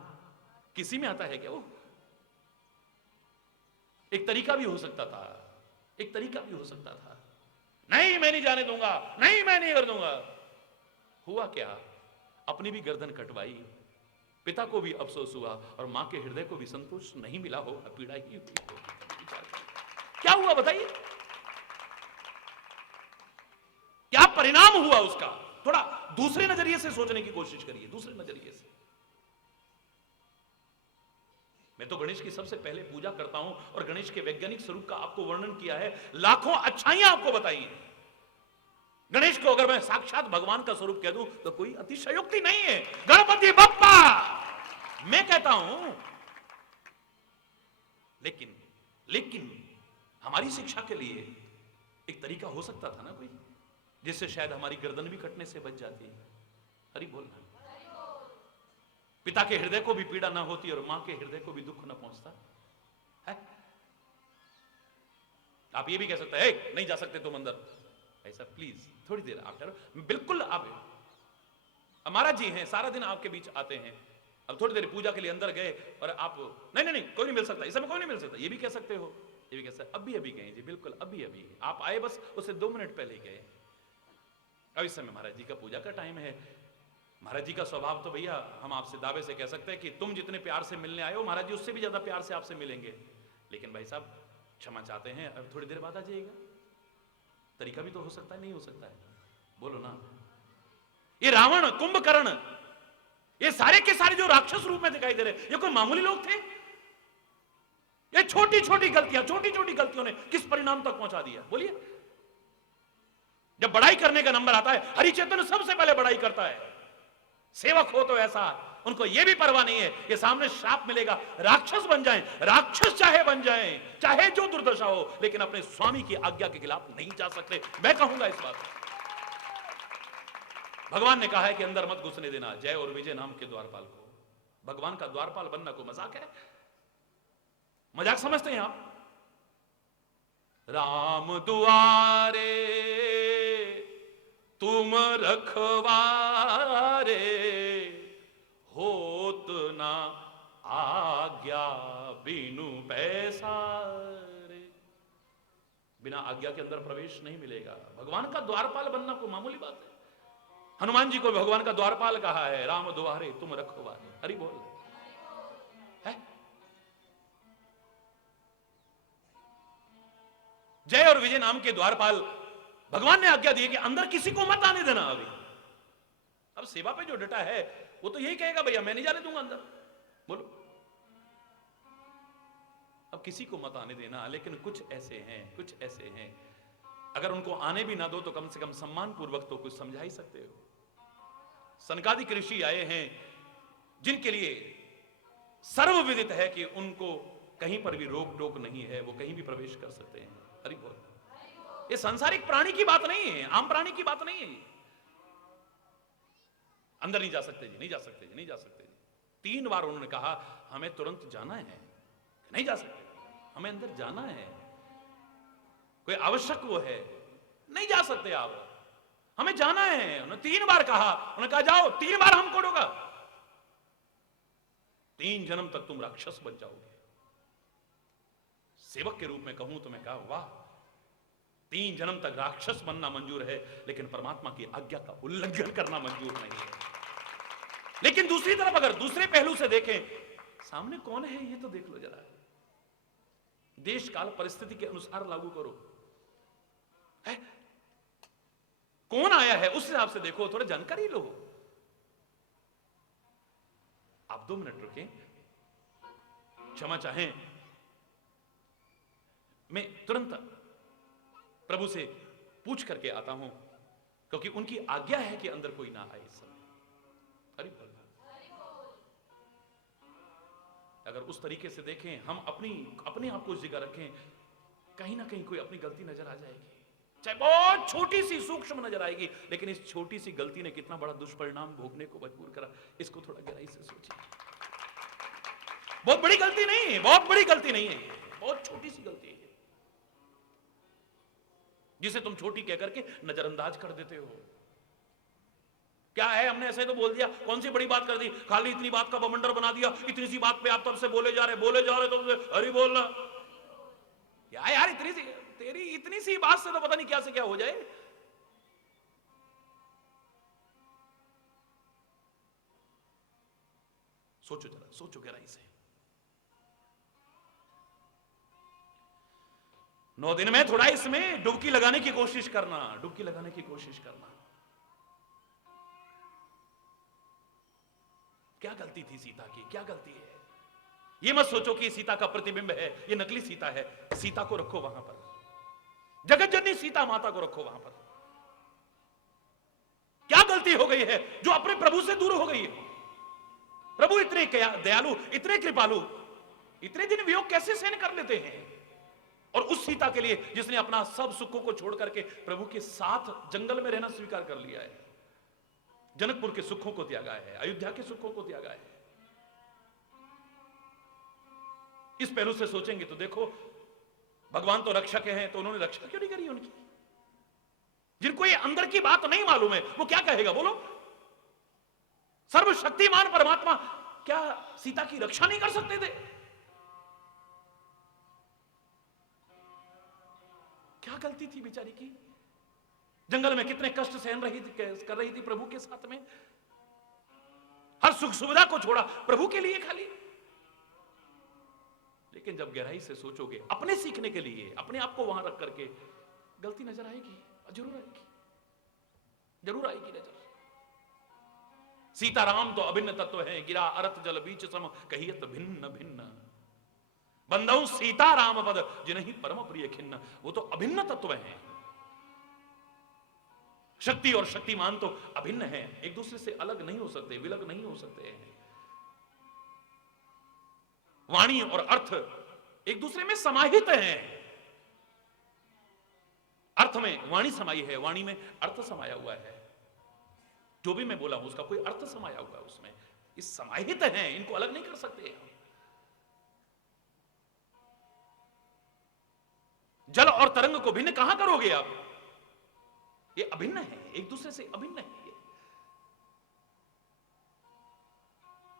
किसी में आता है क्या? वो एक तरीका भी हो सकता था, एक तरीका भी हो सकता था। नहीं मैं नहीं जाने दूंगा, नहीं मैं नहीं कर दूंगा। हुआ क्या? अपनी भी गर्दन कटवाई, पिता को भी अफसोस हुआ और मां के हृदय को भी संतोष नहीं मिला हो, पीड़ा ही हुई। क्या हुआ बताइए? क्या परिणाम हुआ उसका? थोड़ा दूसरे नजरिए से सोचने की कोशिश करिए, दूसरे नजरिए से। मैं तो गणेश की सबसे पहले पूजा करता हूं और गणेश के वैज्ञानिक स्वरूप का आपको वर्णन किया है, लाखों अच्छाइयां आपको बताई हैं। गणेश को अगर मैं साक्षात भगवान का स्वरूप कह दूं तो कोई अतिशयोक्ति नहीं है। गणपति बप्पा मैं कहता हूं, लेकिन हमारी शिक्षा के लिए एक तरीका हो सकता था ना कोई, जिससे शायद हमारी गर्दन भी कटने से बच जाती। हरि बोलना। पिता के हृदय को भी पीड़ा ना होती और मां के हृदय को भी दुख ना पहुंचता है। आप ये भी कह सकते हैं नहीं जा सकते तुम अंदर, ऐसा प्लीज थोड़ी देर आप ठहरो। बिल्कुल आप हमारा जी हैं, सारा दिन आपके बीच आते हैं, अब थोड़ी देर पूजा के लिए अंदर गए और आप नहीं कोई नहीं मिल सकता, इस समय कोई नहीं मिल सकता, ये भी कह सकते हो, ये भी कह सकते। अभी गए जी, बिल्कुल अभी आप आए, बस उससे 2 मिनट पहले ही गए। अब इस समय महाराज जी का पूजा का टाइम है। महाराज जी का स्वभाव तो भैया हम आपसे दावे से कह सकते हैं कि तुम जितने प्यार से मिलने आए हो, महाराज जी उससे भी ज्यादा प्यार से आपसे मिलेंगे। लेकिन भाई साहब क्षमा चाहते हैं, अब थोड़ी देर बाद आ जाइएगा। तरीका भी तो हो सकता है, नहीं हो सकता है? बोलो ना। ये रावण, कुंभकर्ण, ये सारे के सारे जो राक्षस रूप में दिखाई दे रहे, ये कोई मामूली लोग थे? ये छोटी छोटी गलतियों ने किस परिणाम तक पहुंचा दिया? बोलिए। जब बड़ाई करने का नंबर आता है, हरिचंद्र सबसे पहले बड़ाई करता है। सेवक हो तो ऐसा, उनको यह भी परवाह नहीं है कि सामने श्राप मिलेगा, राक्षस बन जाएं, राक्षस चाहे बन जाएं, चाहे जो दुर्दशा हो, लेकिन अपने स्वामी की आज्ञा के खिलाफ नहीं जा सकते। मैं कहूंगा इस बात को। भगवान ने कहा है कि अंदर मत घुसने देना जय और विजय नाम के द्वारपाल को। भगवान का द्वारपाल बनना को मजाक है? मजाक समझते हैं आप? राम दुआरे तुम रखवारे, होत ना आज्ञा बिनु पैसारे। बिना आज्ञा के अंदर प्रवेश नहीं मिलेगा। भगवान का द्वारपाल बनना कोई मामूली बात है? हनुमान जी को भगवान का द्वारपाल कहा है, राम द्वारे तुम रखवारे। हरि बोल है। जय और विजय नाम के द्वारपाल भगवान ने आज्ञा दी है कि अंदर किसी को मत आने देना। अभी अब सेवा पे जो डटा है वो तो यही कहेगा, भैया मैं नहीं जाने दूंगा अंदर। बोलो। अब किसी को मत आने देना, लेकिन कुछ ऐसे हैं अगर उनको आने भी ना दो तो कम से कम सम्मान पूर्वक तो कुछ समझा ही सकते हो। सनकादिक ऋषि आए हैं जिनके लिए सर्वविदित है कि उनको कहीं पर भी रोक टोक नहीं है, वो कहीं भी प्रवेश कर सकते हैं। हरि बोल। ये सांसारिक प्राणी की बात नहीं है, आम प्राणी की बात नहीं है। अंदर नहीं जा सकते जी, नहीं जा सकते जी, नहीं जा सकते जी। 3 बार उन्होंने कहा हमें तुरंत जाना है, नहीं जा सकते, हमें अंदर जाना है, कोई आवश्यक वो है, नहीं जा सकते आप, हमें जाना है। उन्होंने 3 बार कहा, उन्होंने कहा जाओ, 3 बार हमको रोका। 3 जन्म तक तुम राक्षस बन जाओगे। सेवक के रूप में कहूं तो मैं कहा वाह, 3 जन्म तक राक्षस बनना मंजूर है, लेकिन परमात्मा की आज्ञा का उल्लंघन करना मंजूर नहीं है। लेकिन दूसरी तरफ अगर दूसरे पहलू से देखें, सामने कौन है ये तो देख लो जरा, देश काल परिस्थिति के अनुसार लागू करो, है? कौन आया है उस हिसाब से देखो, थोड़ा जानकारी लो। आप 2 मिनट रुकें, क्षमा चाहें, मैं तुरंत प्रभु से पूछ करके आता हूं, क्योंकि उनकी आज्ञा है कि अंदर कोई ना आए इस समय। हरि बोल। अगर उस तरीके से देखें, हम अपने आप को उस जगह रखें, कहीं ना कहीं कोई अपनी गलती नजर आ जाएगी, चाहे बहुत छोटी सी सूक्ष्म नजर आएगी, लेकिन इस छोटी सी गलती ने कितना बड़ा दुष्परिणाम भोगने को मजबूर करा, इसको थोड़ा गहराई से सोचिए। बहुत बड़ी गलती नहीं है, बहुत बड़ी गलती नहीं है, बहुत छोटी सी गलती है, जिसे तुम छोटी कहकर के नजरअंदाज कर देते हो। क्या है, हमने ऐसे तो बोल दिया, कौन सी बड़ी बात कर दी, खाली इतनी बात का बवंडर बना दिया, इतनी सी बात पे आप तब से बोले जा रहे तुमसे, अरे बोलना यार, इतनी सी तेरी इतनी सी बात से तो पता नहीं क्या से क्या हो जाए। सोचो जरा, सोचो गहराई से। 9 दिन में थोड़ा इसमें डुबकी लगाने की कोशिश करना, डुबकी लगाने की कोशिश करना। क्या गलती थी सीता की, क्या गलती है? ये मत सोचो कि सीता का प्रतिबिंब है, ये नकली सीता है। सीता को रखो वहां पर, जगत जननी सीता माता को रखो वहां पर। क्या गलती हो गई है जो अपने प्रभु से दूर हो गई है? प्रभु इतने दयालु, इतने कृपालु, इतने दिन वियोग कैसे सहन कर लेते हैं? और उस सीता के लिए जिसने अपना सब सुखों को छोड़ करके प्रभु के साथ जंगल में रहना स्वीकार कर लिया है, जनकपुर के सुखों को त्यागा है, अयोध्या के सुखों को त्यागा है। इस पहलू से सोचेंगे तो देखो, भगवान तो रक्षक हैं, तो उन्होंने रक्षा क्यों नहीं करी उनकी? जिनको ये अंदर की बात नहीं मालूम है वो क्या कहेगा, बोलो? सर्वशक्तिमान परमात्मा क्या सीता की रक्षा नहीं कर सकते थे? क्या गलती थी बेचारी की? जंगल में कितने कष्ट सहन कर रही थी प्रभु के साथ में, हर सुख सुविधा को छोड़ा प्रभु के लिए खाली। लेकिन जब गहराई से सोचोगे, अपने सीखने के लिए अपने आप को वहां रख करके, गलती नजर आएगी, जरूर आएगी, जरूर आएगी नजर। सीताराम तो अभिन्न तत्व है, गिरा अरत जल बीच सम, कहियत भिन्न भिन्न। बंधु सीताराम पद जिन्हीं परम प्रिय खिन्न। वो तो अभिन्न तत्व हैं। शक्ति और शक्तिमान तो अभिन्न है, एक दूसरे से अलग नहीं हो सकते, विलग नहीं हो सकते हैं। वाणी और अर्थ एक दूसरे में समाहित हैं। अर्थ में वाणी समाई है, वाणी में अर्थ समाया हुआ है। जो भी मैं बोला हूं उसका कोई अर्थ समाया हुआ है उसमें, इस समाहित हैं, इनको अलग नहीं कर सकते। जल और तरंग को भिन्न कहां करोगे आप? ये अभिन्न है, एक दूसरे से अभिन्न है। ये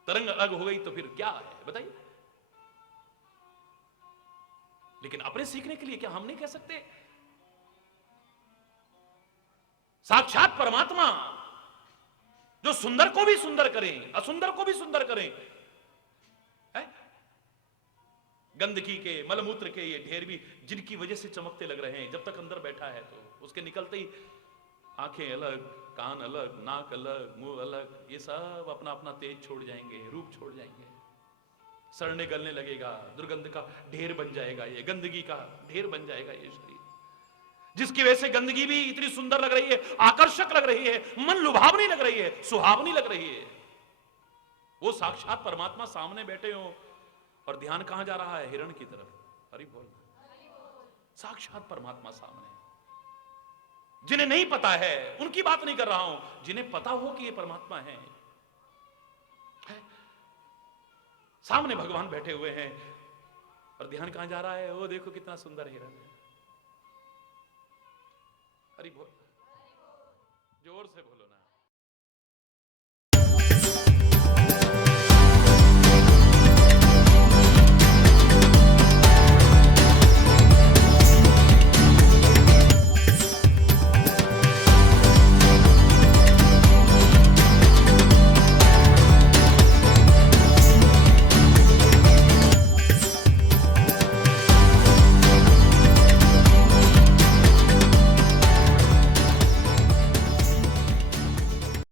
तरंग अलग हो गई तो फिर क्या है बताइए? लेकिन अपने सीखने के लिए क्या हम नहीं कह सकते? साक्षात परमात्मा जो सुंदर को भी सुंदर करें, असुंदर को भी सुंदर करें, है? गंदगी के, मलमूत्र के ये ढेर भी जिनकी वजह से चमकते लग रहे हैं, जब तक अंदर बैठा है तो उसके निकलते ही आंखें अलग, कान अलग, नाक अलग, मुंह अलग, ये सब अपना अपना तेज छोड़ जाएंगे, रूप छोड़ जाएंगे, सड़ने गलने लगेगा, दुर्गंध का ढेर बन जाएगा, ये गंदगी का ढेर बन जाएगा ये शरीर, जिसकी वजह से गंदगी भी इतनी सुंदर लग रही है, आकर्षक लग रही है, मन लुभावनी लग रही है, सुहावनी लग रही है। वो साक्षात परमात्मा सामने बैठे हो और ध्यान कहां जा रहा है? हिरण की तरफ। हरि बोल। साक्षात परमात्मा सामने है। जिन्हें नहीं पता है उनकी बात नहीं कर रहा हूं, जिन्हें पता हो कि ये परमात्मा है, सामने भगवान बैठे हुए हैं और ध्यान कहां जा रहा है? वो देखो कितना सुंदर हिरण है। हरि बोल। जोर से बोलो।